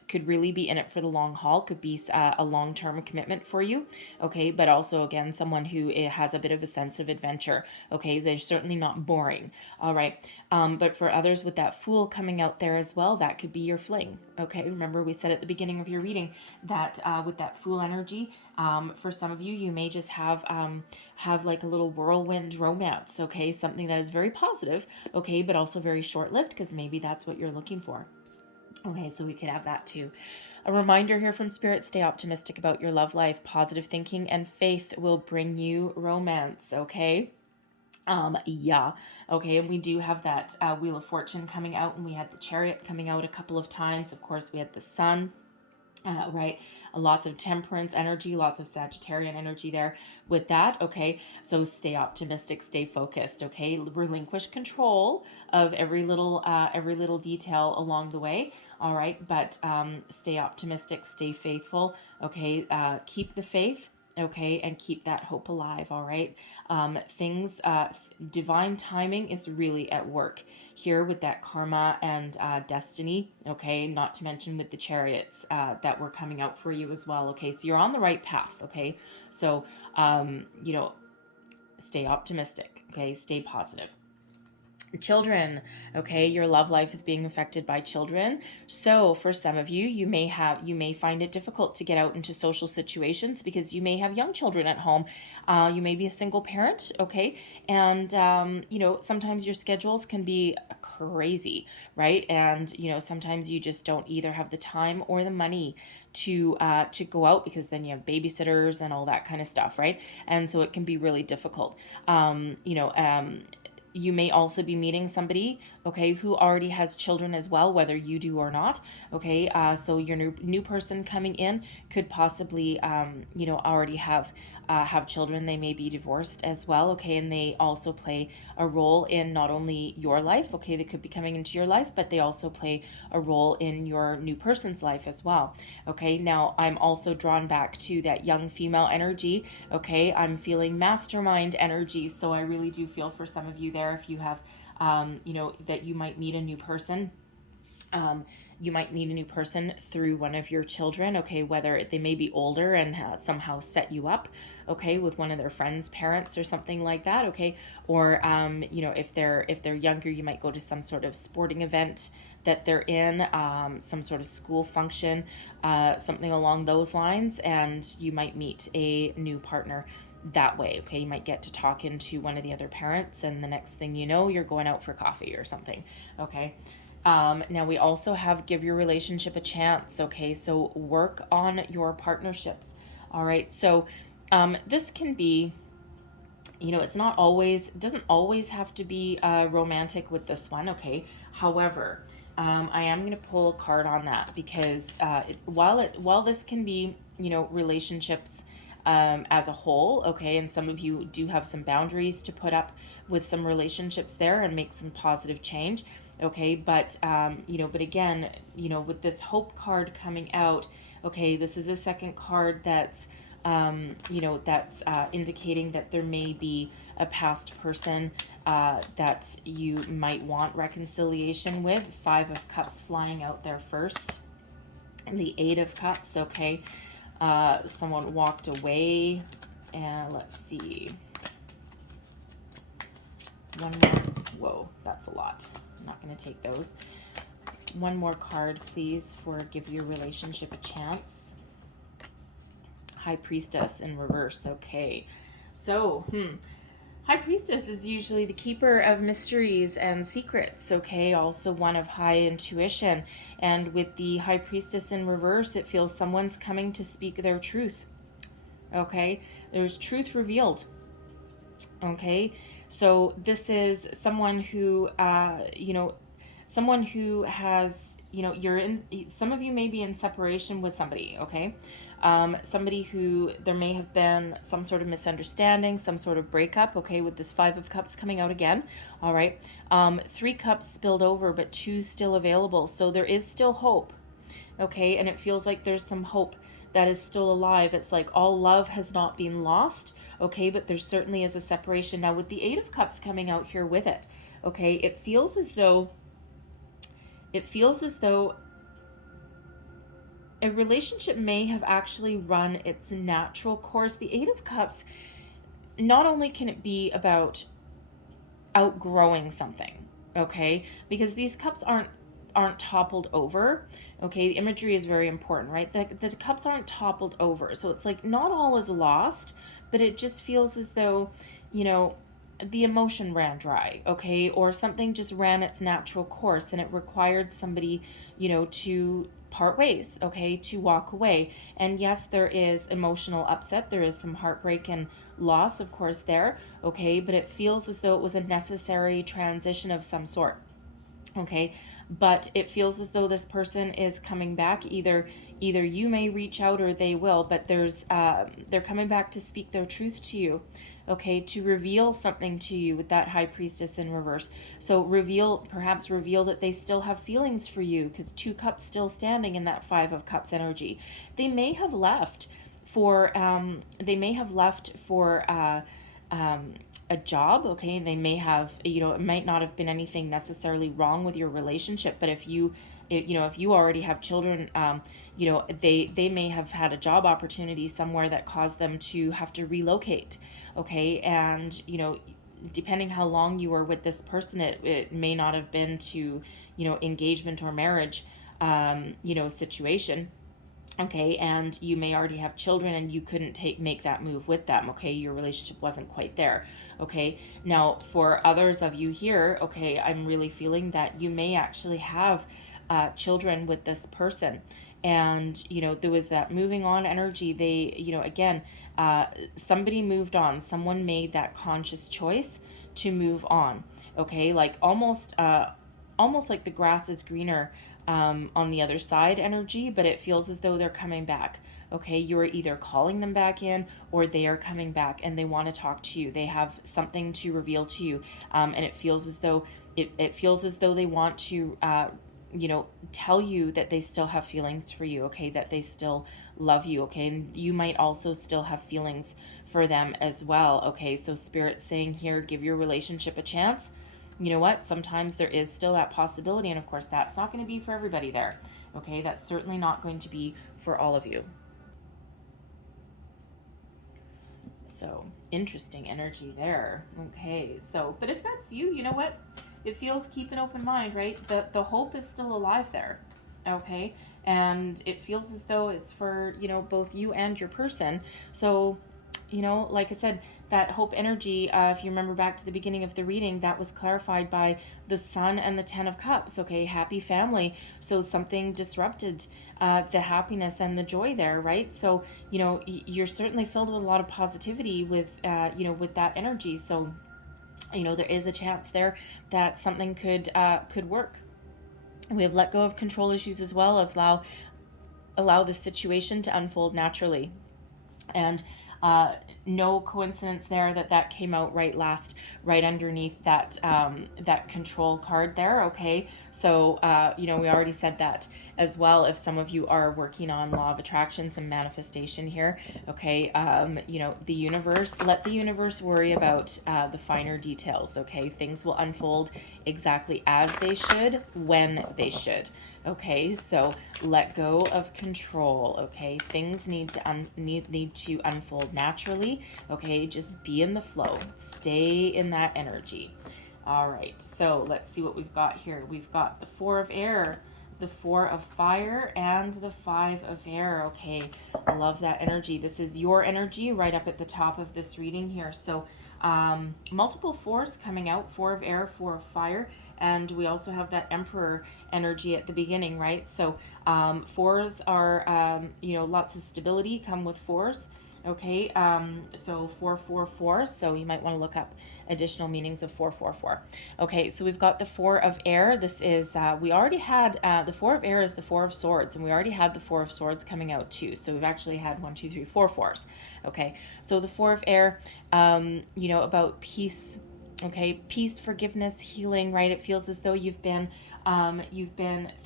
could really be in it for the long haul, could be a long-term commitment for you. Okay. But also, again, someone who has a bit of a sense of adventure. Okay. They're certainly not boring. All right. But for others with that Fool coming out there as well, that could be your fling. Okay. Remember we said at the beginning of your reading that with that Fool energy, for some of you, you may just have like a little whirlwind romance. Okay. Something that is very positive. Okay. But also very short-lived, because maybe that's what you're looking for. Okay. So we could have that too. A reminder here from Spirit, stay optimistic about your love life. Positive thinking and faith will bring you romance. Okay. Yeah. Okay. And we do have that Wheel of Fortune coming out, and we had the Chariot coming out a couple of times. Of course, we had the Sun, right? Lots of Temperance energy, lots of Sagittarian energy there with that. Okay. So stay optimistic, stay focused. Okay. Relinquish control of every little detail along the way. All right. But, stay optimistic, stay faithful. Okay. Keep the faith. Okay. And keep that hope alive. All right. Divine timing is really at work here with that karma and destiny. Okay. Not to mention with the chariots that were coming out for you as well. Okay. So you're on the right path. Okay. So, stay optimistic. Okay. Stay positive. Children, okay, your love life is being affected by children. So for some of you, you may find it difficult to get out into social situations because you may have young children at home. You may be a single parent, okay, and sometimes your schedules can be crazy, right? And sometimes you just don't either have the time or the money to go out, because then you have babysitters and all that kind of stuff, right? And so it can be really difficult. You may also be meeting somebody, okay, who already has children as well, whether you do or not. Okay, so your new person coming in could possibly, already have children. They may be divorced as well. Okay, and they also play a role in not only your life. Okay, they could be coming into your life, but they also play a role in your new person's life as well. Okay, now I'm also drawn back to that young female energy. Okay, I'm feeling mastermind energy. So I really do feel for some of you there, if you have, that you might meet a new person. You might meet a new person through one of your children, okay, whether they may be older and somehow set you up, okay, with one of their friends' parents or something like that, okay, or if they're younger, you might go to some sort of sporting event that they're in, some sort of school function, something along those lines, and you might meet a new partner that way. Okay, you might get to talk into one of the other parents, and the next thing you know, you're going out for coffee or something. Okay. Now we also have give your relationship a chance. Okay, so work on your partnerships. All right, so this can be, it doesn't always have to be romantic with this one. Okay, however, I am going to pull a card on that, because while this can be, relationships as a whole, okay, and some of you do have some boundaries to put up with some relationships there and make some positive change. Okay, but again, with this Hope card coming out, okay, this is a second card that's indicating that there may be a past person that you might want reconciliation with. 5 of Cups flying out there first, and the 8 of Cups. Okay, someone walked away, and let's see, one more. Whoa, that's a lot. I'm not going to take those. One more card, please, for give your relationship a chance. High Priestess in reverse. Okay, so High Priestess is usually the keeper of mysteries and secrets, okay? Also one of high intuition. And with the High Priestess in reverse, it feels someone's coming to speak their truth, okay? There's truth revealed, okay? So this is someone who, someone who has, some of you may be in separation with somebody, okay? Somebody who there may have been some sort of misunderstanding, some sort of breakup, okay, with this Five of Cups coming out again, all right? 3 cups spilled over, but 2 still available, so there is still hope, okay? And it feels like there's some hope that is still alive. It's like all love has not been lost, okay, but there certainly is a separation. Now, with the 8 of Cups coming out here with it, okay, it feels as though a relationship may have actually run its natural course. The 8 of Cups, not only can it be about outgrowing something, okay, because these cups aren't toppled over, okay? The imagery is very important, right? The cups aren't toppled over, so it's like not all is lost, but it just feels as though, the emotion ran dry, okay, or something just ran its natural course and it required somebody, to part ways, okay, to walk away. And yes, there is emotional upset, there is some heartbreak and loss, of course, there, okay, but it feels as though it was a necessary transition of some sort, okay? But it feels as though this person is coming back. Either you may reach out or they will, but they're coming back to speak their truth to you, okay, to reveal something to you with that High Priestess in reverse. So perhaps reveal that they still have feelings for you, because 2 cups still standing in that 5 of Cups energy. They may have left for a job, okay, and they may have, it might not have been anything necessarily wrong with your relationship, but if you already have children, they may have had a job opportunity somewhere that caused them to have to relocate, okay, and depending how long you were with this person, it may not have been to engagement or marriage situation. Okay, and you may already have children and you couldn't make that move with them, okay? Your relationship wasn't quite there, okay? Now, for others of you here, okay, I'm really feeling that you may actually have children with this person. And, there was that moving on energy. They, again, somebody moved on. Someone made that conscious choice to move on, okay? Like almost like the grass is greener on the other side energy, but it feels as though they're coming back, okay? You're either calling them back in or they are coming back and they want to talk to you. They have something to reveal to you, and it feels as though they want to tell you that they still have feelings for you, okay, that they still love you, okay, and you might also still have feelings for them as well, okay? So Spirit's saying here, give your relationship a chance. You know what? Sometimes there is still that possibility, and of course that's not going to be for everybody there, okay? That's certainly not going to be for all of you. So interesting energy there, okay? So, but if that's you, you know what? It feels keep an open mind, right? The hope is still alive there, okay? And it feels as though it's for, both you and your person. So, like I said, that hope energy, if you remember back to the beginning of the reading, that was clarified by the Sun and the 10 of Cups, okay? Happy family. So something disrupted the happiness and the joy there, right? So, you're certainly filled with a lot of positivity with, with that energy. So, there is a chance there that something could work. We have let go of control issues as well as allow the situation to unfold naturally. And no coincidence there that came out right underneath that control card there, okay? So, we already said that as well. If some of you are working on law of attraction, some manifestation here, okay? The universe, let the universe worry about the finer details, okay? Things will unfold exactly as they should, when they should. Okay, so let go of control, okay? Things need to unfold naturally, okay? Just be in the flow. Stay in that energy. All right, so let's see what we've got here. We've got the 4 of air, the 4 of fire, and the 5 of air, okay? I love that energy. This is your energy right up at the top of this reading here. So Multiple fours coming out, 4 of air, 4 of fire, and we also have that Emperor energy at the beginning, right? So fours are, lots of stability come with fours. Okay, so 444. So you might want to look up additional meanings of 444. Okay, so we've got the 4 of air. This is, we already had, the 4 of air is the 4 of swords, and we already had the 4 of swords coming out too. So we've actually had 1, 2, 3, 4 fours. Okay, so the 4 of air, about peace. Okay, peace, forgiveness, healing, right? It feels as though you've been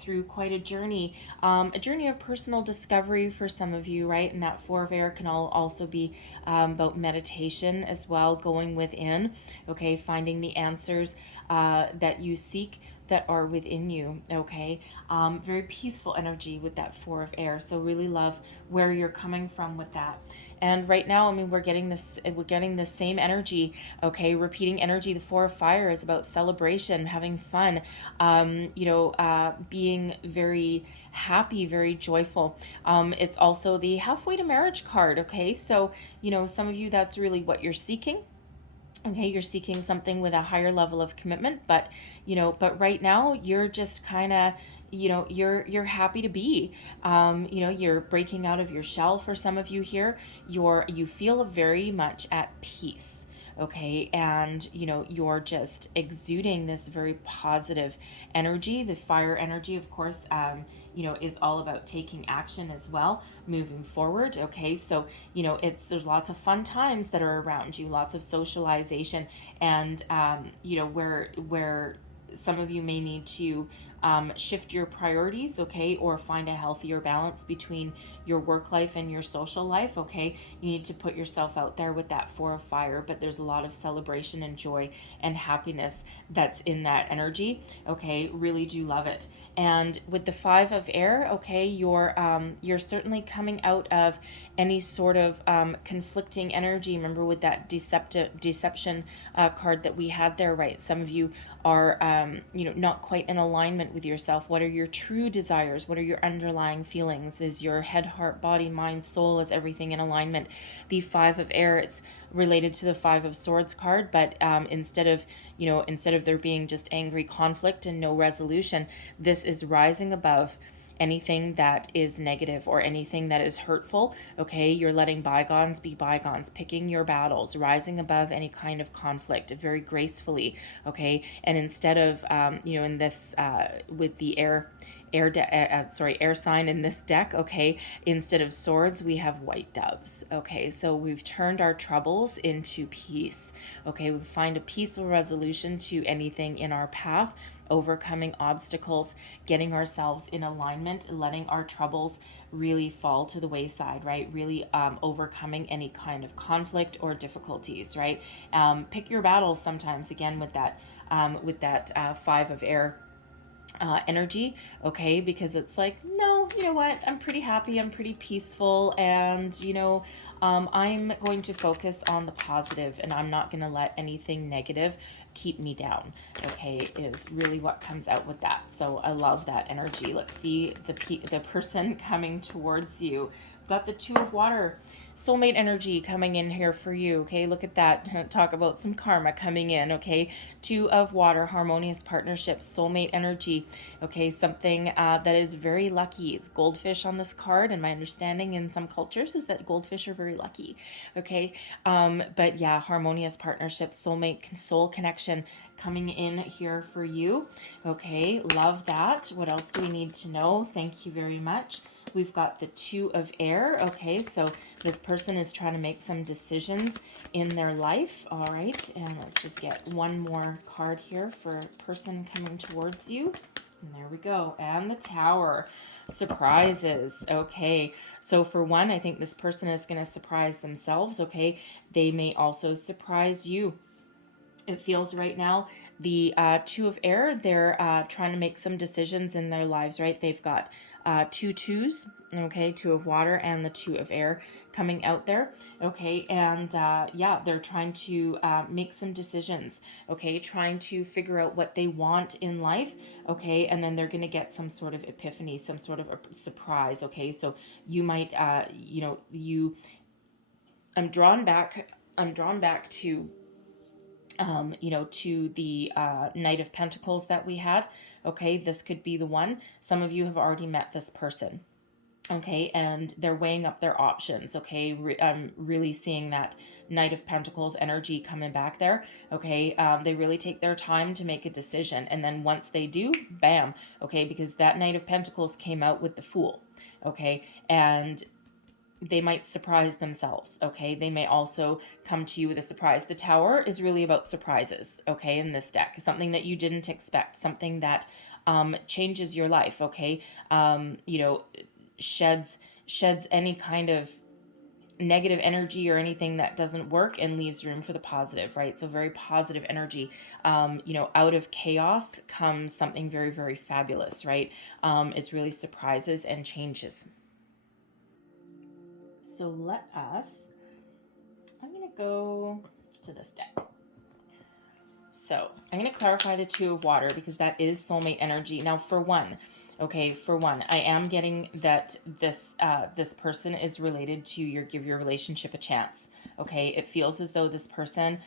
through quite a journey of personal discovery for some of you, right? And that 4 of air can also be about meditation as well, going within, okay, finding the answers that you seek that are within you. Okay, very peaceful energy with that 4 of air. So really love where you're coming from with that. And right now, I mean, we're getting the same energy. Okay, repeating energy. The 4 of fire is about celebration, having fun, being very happy, very joyful. It's also the halfway to marriage card. Okay, so some of you, that's really what you're seeking. Okay, you're seeking something with a higher level of commitment, but right now you're just kind of, you're happy to be, you're breaking out of your shell. For some of you here, you feel very much at peace. Okay, and you're just exuding this very positive energy. The fire energy, of course, is all about taking action as well, moving forward. Okay, so there's lots of fun times that are around you, lots of socialization, and where some of you may need to shift your priorities, okay, or find a healthier balance between your work life and your social life. Okay, you need to put yourself out there with that 4 of fire, but there's a lot of celebration and joy and happiness that's in that energy. Okay, really do love it. And with the 5 of air, okay, you're certainly coming out of any sort of conflicting energy. Remember with that deception card that we had there, right? Some of you are not quite in alignment with yourself. What are your true desires? What are your underlying feelings? Is your head, heart, body, mind, soul, is everything in alignment? The 5 of air, it's related to the 5 of swords card, but instead of there being just angry conflict and no resolution, this is rising above anything that is negative or anything that is hurtful. Okay, you're letting bygones be bygones, picking your battles, rising above any kind of conflict very gracefully. Okay, and instead of in this with the air sign in this deck, okay, instead of swords we have white doves. Okay, so we've turned our troubles into peace. Okay, we find a peaceful resolution to anything in our path, overcoming obstacles, getting ourselves in alignment, letting our troubles really fall to the wayside, right? Really overcoming any kind of conflict or difficulties, right? Pick your battles sometimes, again, with that 5 of air energy, okay, because it's like, no, you know what, I'm pretty happy, I'm pretty peaceful, and I'm going to focus on the positive, and I'm not going to let anything negative keep me down. Okay, is really what comes out with that. So I love that energy. Let's see the person coming towards you. We've got the 2 of water, soulmate energy coming in here for you. Okay, look at that. Talk about some karma coming in. Okay, 2 of water, harmonious partnerships, soulmate energy. Okay, something that is very lucky. It's goldfish on this card, and my understanding in some cultures is that goldfish are very lucky. Okay, but yeah, harmonious partnerships, soulmate, soul connection coming in here for you. Okay, love that. What else do we need to know? Thank you very much. We've got the 2 of air. Okay, so this person is trying to make some decisions in their life. All right, and let's just get one more card here for a person coming towards you. And there we go. And the Tower. Surprises. Okay, so for one, I think this person is going to surprise themselves. Okay, they may also surprise you. It feels right now the 2 of air, they're trying to make some decisions in their lives, right? They've got 2 twos, okay, 2 of water and the 2 of air coming out there, okay, and yeah, they're trying to make some decisions, okay, trying to figure out what they want in life, okay, and then they're going to get some sort of epiphany, some sort of a surprise, okay, so you might, I'm drawn back to to the Knight of Pentacles that we had. Okay, this could be the one. Some of you have already met this person. Okay, and they're weighing up their options. Okay, I'm really seeing that Knight of Pentacles energy coming back there. Okay, they really take their time to make a decision, and then once they do, bam. Okay, because that Knight of Pentacles came out with the Fool. Okay, and they might surprise themselves. Okay, they may also come to you with a surprise. The Tower is really about surprises. Okay, in this deck, something that you didn't expect, something that changes your life. Okay, sheds any kind of negative energy or anything that doesn't work and leaves room for the positive, right? So very positive energy. Out of chaos comes something very, very fabulous, right? It's really surprises and changes. So I'm going to go to this deck. So I'm going to clarify the Two of Water because that is soulmate energy. Now for one, I am getting that this person is related to give your relationship a chance. Okay, it feels as though this person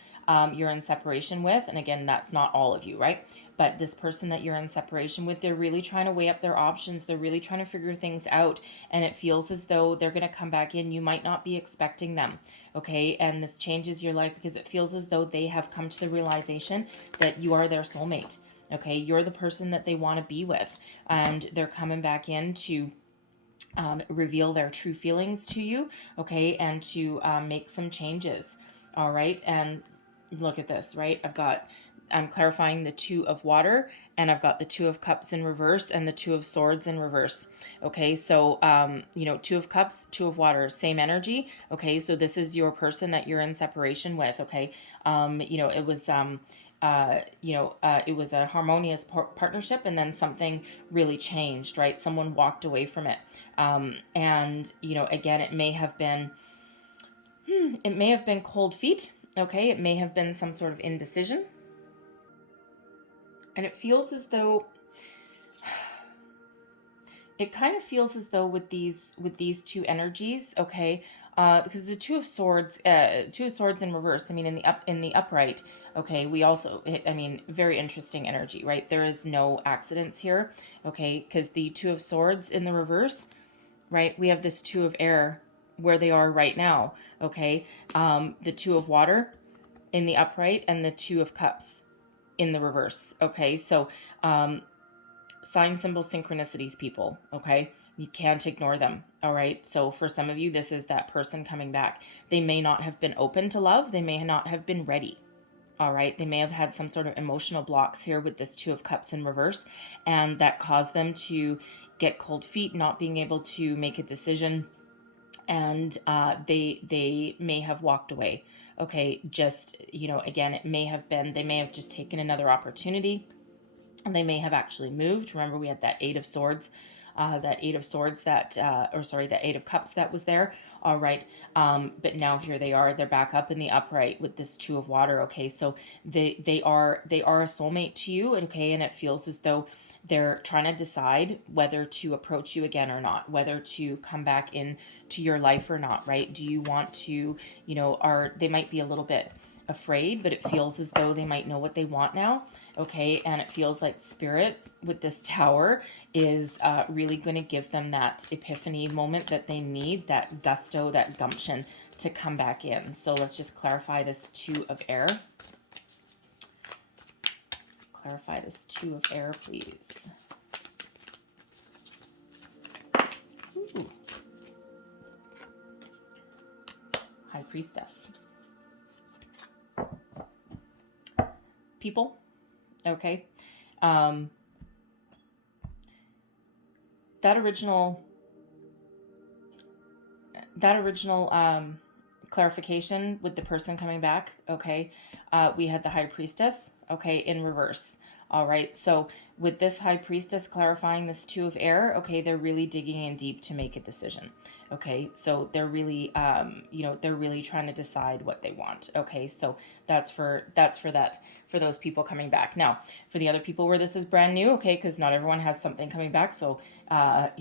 you're in separation with, and again, that's not all of you, right? But this person that you're in separation with, they're really trying to weigh up their options. They're really trying to figure things out, and it feels as though they're going to come back in. You might not be expecting them, okay? And this changes your life because it feels as though they have come to the realization that you are their soulmate. Okay, you're the person that they want to be with, and they're coming back in to reveal their true feelings to you, okay, and to make some changes. All right, and look at this, right? I'm clarifying the Two of Water, and I've got the Two of Cups in reverse and the Two of Swords in reverse. Okay, so Two of Cups, Two of Water, same energy. Okay, so this is your person that you're in separation with. Okay, it was it was a harmonious partnership, and then something really changed, right? Someone walked away from it, and again, it may have been cold feet. Okay, it may have been some sort of indecision, and it feels as though with these two energies, okay, because the Two of Swords in reverse. I mean, in the upright, okay, we also, very interesting energy, right? There is no accidents here, okay, because the Two of Swords in the reverse, right? We have this Two of Air where they are right now, okay, the Two of Water in the upright and the Two of Cups in the reverse, okay, so sign symbol synchronicities, people, okay? You can't ignore them, all right? So for some of you, this is that person coming back. They may not have been open to love. They may not have been ready, all right? They may have had some sort of emotional blocks here with this Two of Cups in reverse, and that caused them to get cold feet, not being able to make a decision, and they may have walked away, okay? Just, again, they may have just taken another opportunity. They may have actually moved. Remember, we had that Eight of Swords, that Eight of Cups that was there. All right. But now here they are. They're back up in the upright with this Two of Water. Okay. So they are a soulmate to you. Okay. And it feels as though they're trying to decide whether to approach you again or not, whether to come back in to your life or not, right? Do you want to, they might be a little bit afraid, but it feels as though they might know what they want now. Okay, and it feels like Spirit with this Tower is really going to give them that epiphany moment that they need, that gusto, that gumption to come back in. So let's just clarify this Two of Air. Clarify this Two of Air, please. Ooh. High Priestess. People. Okay. That original clarification with the person coming back, okay, we had the High Priestess, okay, in reverse. All right, so with this High Priestess clarifying this Two of Air, okay, they're really digging in deep to make a decision. Okay, so they're really they're really trying to decide what they want. Okay, so that's for for those people coming back. Now, for the other people where this is brand new, okay, because not everyone has something coming back. So, but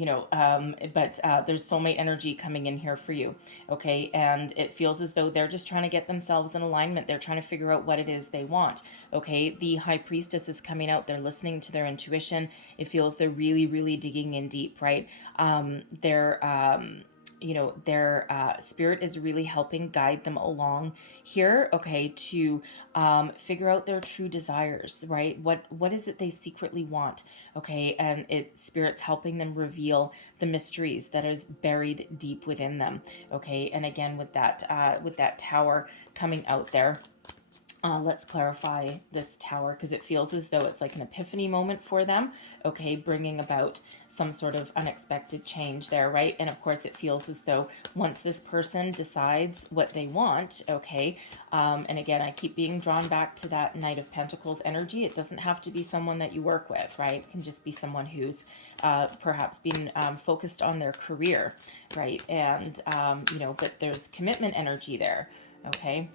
there's soulmate energy coming in here for you, okay? And it feels as though they're just trying to get themselves in alignment. They're trying to figure out what it is they want, okay? The High Priestess is coming out. They're listening to their intuition. It feels they're really, really digging in deep, right? Their spirit is really helping guide them along here, okay, to figure out their true desires, right? What is it they secretly want, okay? And spirit's helping them reveal the mysteries that is buried deep within them, okay? And again, with that tower coming out there, let's clarify this tower, because it feels as though it's like an epiphany moment for them, okay, bringing about some sort of unexpected change there, right? And of course, it feels as though once this person decides what they want, okay, and again, I keep being drawn back to that Knight of Pentacles energy. It doesn't have to be someone that you work with, right? It can just be someone who's perhaps been focused on their career, right? And, but there's commitment energy there, okay?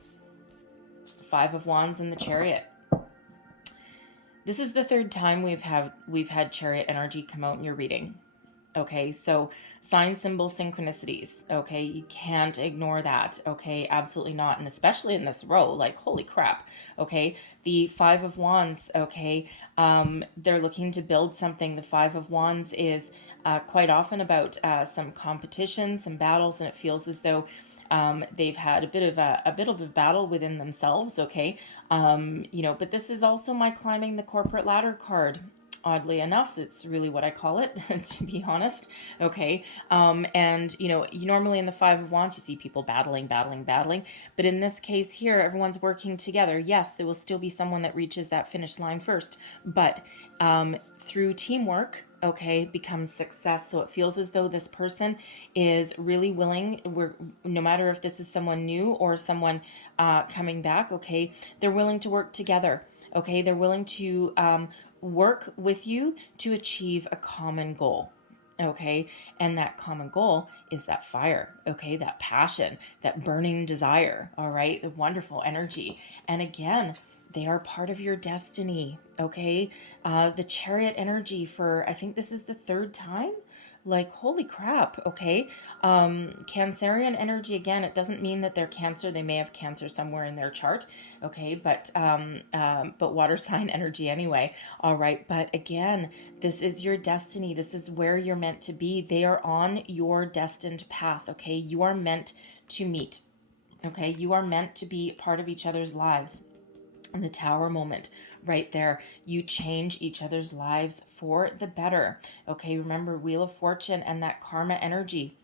Five of Wands in the Chariot. This is the third time we've had Chariot energy come out in your reading. Okay, so sign, symbol, synchronicities. Okay, you can't ignore that. Okay, absolutely not. And especially in this row, like, holy crap. Okay, the Five of Wands, okay, they're looking to build something. The Five of Wands is quite often about some competition, some battles, and it feels as though they've had a bit of a battle within themselves, okay? But this is also my climbing the corporate ladder card. Oddly enough, it's really what I call it, to be honest. Okay. And you normally in the Five of Wands, you see people battling. But in this case here, everyone's working together. Yes, there will still be someone that reaches that finish line first, but through teamwork, okay, becomes success. So it feels as though this person is really willing, no matter if this is someone new or someone coming back, okay, they're willing to work together. Okay, they're willing to work with you to achieve a common goal. Okay, and that common goal is that fire, okay, that passion, that burning desire, all right, the wonderful energy. And again, they are part of your destiny, okay? The Chariot energy for, I think this is the third time. Like, holy crap, okay? Cancerian energy, again, it doesn't mean that they're Cancer. They may have Cancer somewhere in their chart, okay? But water sign energy anyway, all right? But again, this is your destiny. This is where you're meant to be. They are on your destined path, okay? You are meant to meet, okay? You are meant to be part of each other's lives. And the Tower moment right there, you change each other's lives for the better. Okay, remember Wheel of Fortune and that karma energy.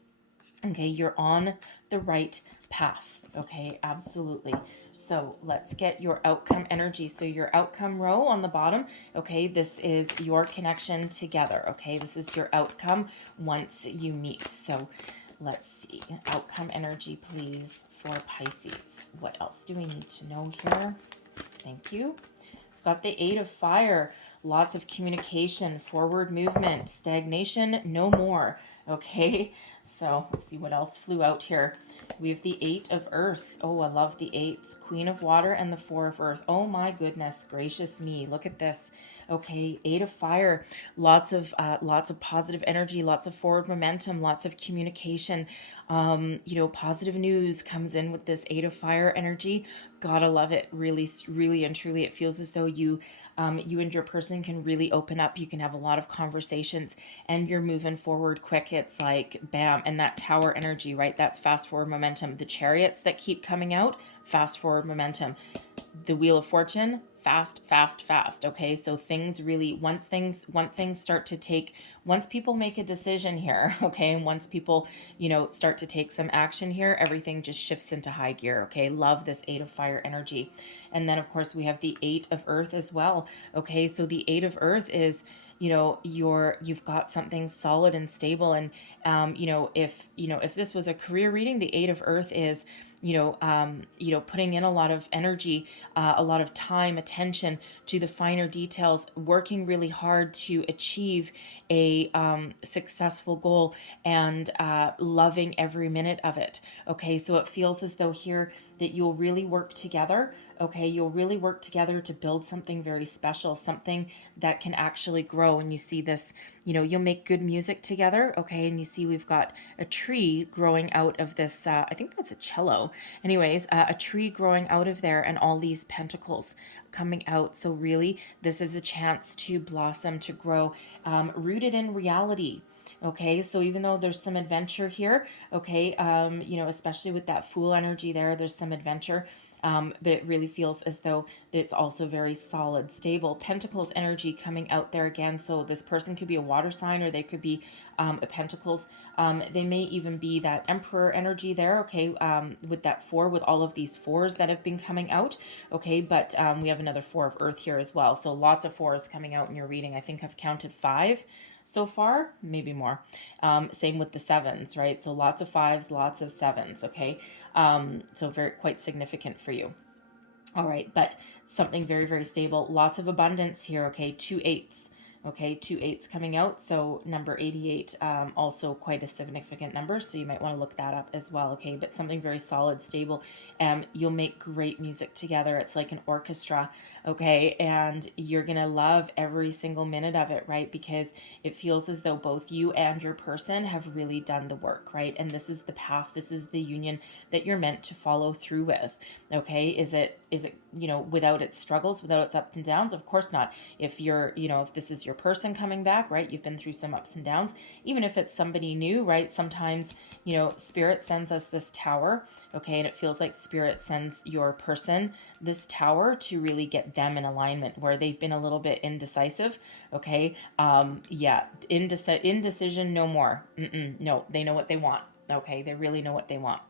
Okay, you're on the right path. Okay, absolutely. So let's get your outcome energy. So your outcome row on the bottom, okay, this is your connection together. Okay, this is your outcome once you meet. So let's see, outcome energy, please, for Pisces. What else do we need to know here? Thank you. Got the Eight of Fire. Lots of communication, forward movement, stagnation, no more. Okay, so let's see what else flew out here. We have the Eight of Earth. Oh, I love the eights. Queen of Water and the Four of Earth. Oh my goodness gracious me. Look at this. Okay, Eight of Fire. Lots of positive energy, lots of forward momentum, lots of communication. Positive news comes in with this Eight of Fire energy. Gotta love it. Really, really and truly, it feels as though you and your person can really open up. You can have a lot of conversations and you're moving forward quick. It's like bam. And that Tower energy, right? That's fast forward momentum. The Chariots that keep coming out, fast forward momentum. The Wheel of Fortune, fast. Okay, so things really, once things start to take, once people make a decision here, okay, and once people start to take some action here, everything just shifts into high gear. Okay, love this Eight of Fire energy. And then of course we have the Eight of Earth as well. Okay, so the Eight of Earth is you've got something solid and stable. And if this was a career reading, the Eight of Earth is putting in a lot of energy, a lot of time, attention to the finer details, working really hard to achieve a successful goal, and loving every minute of it. Okay, so it feels as though here that you'll really work together. Okay, you'll really work together to build something very special, something that can actually grow. And you see this, you'll make good music together. Okay, and you see we've got a tree growing out of this, I think that's a cello. Anyways, a tree growing out of there and all these pentacles coming out. So really, this is a chance to blossom, to grow, rooted in reality. Okay, so even though there's some adventure here, okay, especially with that Fool energy there's some adventure, but it really feels as though it's also very solid, stable. Pentacles energy coming out there again. So this person could be a water sign, or they could be a Pentacles. They may even be that Emperor energy there, okay, with that 4, with all of these 4s that have been coming out, okay, but we have another 4 of Earth here as well. So lots of 4s coming out in your reading. I think I've counted 5 so far, maybe more. Same with the 7s, right? So lots of 5s, lots of 7s, okay? So quite significant for you. All right, but something very, very stable. Lots of abundance here, okay? 2 8s. Okay, 2 8s coming out. So number 88, also quite a significant number. So you might want to look that up as well. Okay, but something very solid, stable. You'll make great music together. It's like an orchestra. Okay, and you're going to love every single minute of it, right? Because it feels as though both you and your person have really done the work, right? And this is the path, this is the union that you're meant to follow through with. Okay, is it without its struggles, without its ups and downs? Of course not. If you're, if this is your person coming back, right, you've been through some ups and downs. Even if it's somebody new, right, sometimes, Spirit sends us this tower, okay, and it feels like Spirit sends your person this tower to really get them in alignment where they've been a little bit indecisive. Okay, indecision, no more. No, they know what they want. Okay, they really know what they want.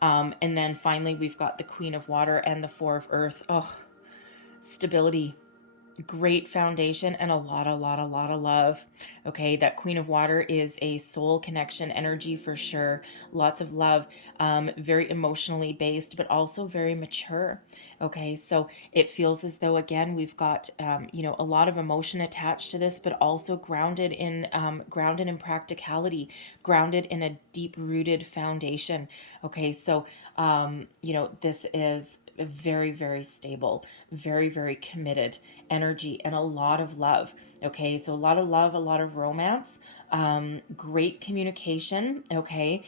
And then finally, we've got the Queen of Water and the 4 of Earth. Oh, stability, great foundation, and a lot of love. Okay, that Queen of Water is a soul connection energy for sure. Lots of love, very emotionally based, but also very mature. Okay, so it feels as though, again, we've got a lot of emotion attached to this, but also grounded in practicality, grounded in a deep rooted foundation. Okay, so this is very, very stable, very, very committed energy, and a lot of love. Okay, so a lot of love, a lot of romance, great communication. Okay,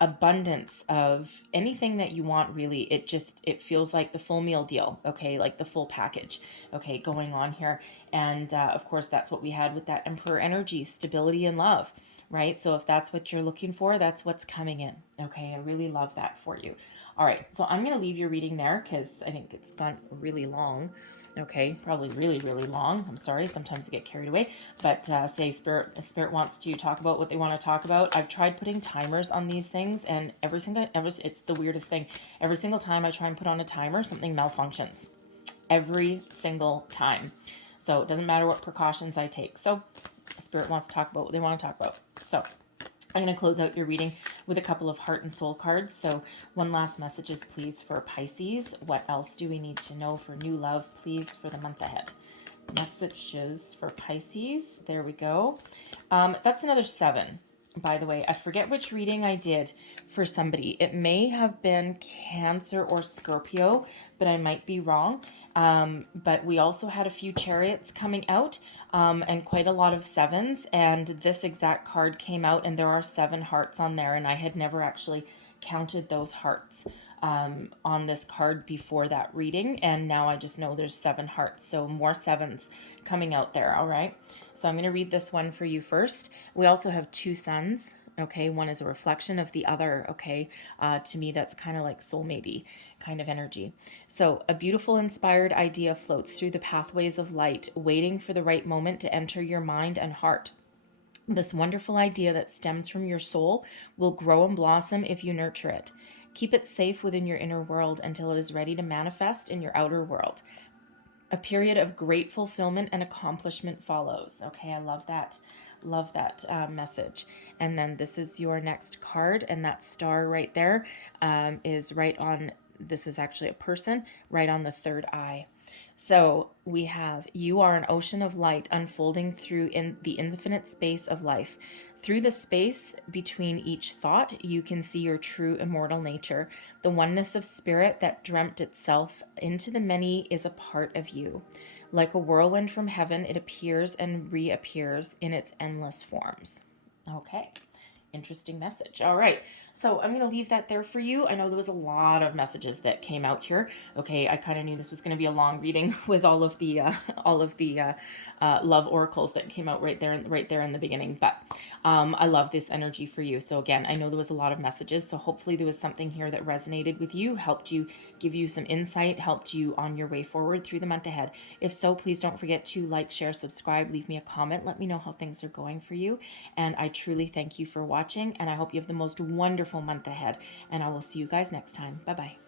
abundance of anything that you want, really. It feels like the full meal deal. Okay, like the full package, okay, going on here. And of course, that's what we had with that Emperor energy, stability and love, right? So if that's what you're looking for, that's what's coming in. Okay, I really love that for you. All right, so I'm going to leave your reading there because I think it's gone really long. Okay, probably really, really long. I'm sorry, sometimes I get carried away. But say Spirit wants to talk about what they want to talk about. I've tried putting timers on these things, and it's the weirdest thing. Every single time I try and put on a timer, something malfunctions. Every single time. So it doesn't matter what precautions I take. So Spirit wants to talk about what they want to talk about. So I'm going to close out your reading with a couple of heart and soul cards. So one last messages, please, for Pisces. What else do we need to know for new love, please, for the month ahead? Messages for Pisces. There we go. That's another 7, by the way. I forget which reading I did for somebody. It may have been Cancer or Scorpio, but I might be wrong. But we also had a few chariots coming out, and quite a lot of 7s, and this exact card came out, and there are 7 hearts on there, and I had never actually counted those hearts on this card before that reading, and now I just know there's 7 hearts, so more 7s coming out there. All right, so I'm going to read this one for you first. We also have 2 suns. Okay, one is a reflection of the other. Okay, to me that's kind of like soulmate-y kind of energy. So a beautiful inspired idea floats through the pathways of light, waiting for the right moment to enter your mind and heart. This wonderful idea that stems from your soul will grow and blossom if you nurture it. Keep it safe within your inner world until it is ready to manifest in your outer world. A period of great fulfillment and accomplishment follows. Okay, I love that. Love that message. And then this is your next card, and that star right there is right on, this is actually a person, right on the third eye. So we have, you are an ocean of light unfolding through in the infinite space of life. Through the space between each thought, you can see your true immortal nature. The oneness of spirit that dreamt itself into the many is a part of you. Like a whirlwind from heaven, it appears and reappears in its endless forms. Okay. Interesting message. All right. So I'm going to leave that there for you. I know there was a lot of messages that came out here. Okay, I kind of knew this was going to be a long reading with all of the love oracles that came out right there in the beginning. But I love this energy for you. So again, I know there was a lot of messages. So hopefully there was something here that resonated with you, helped you, give you some insight, helped you on your way forward through the month ahead. If so, please don't forget to like, share, subscribe, leave me a comment. Let me know how things are going for you. And I truly thank you for watching. And I hope you have the most wonderful month ahead. And I will see you guys next time. Bye-bye.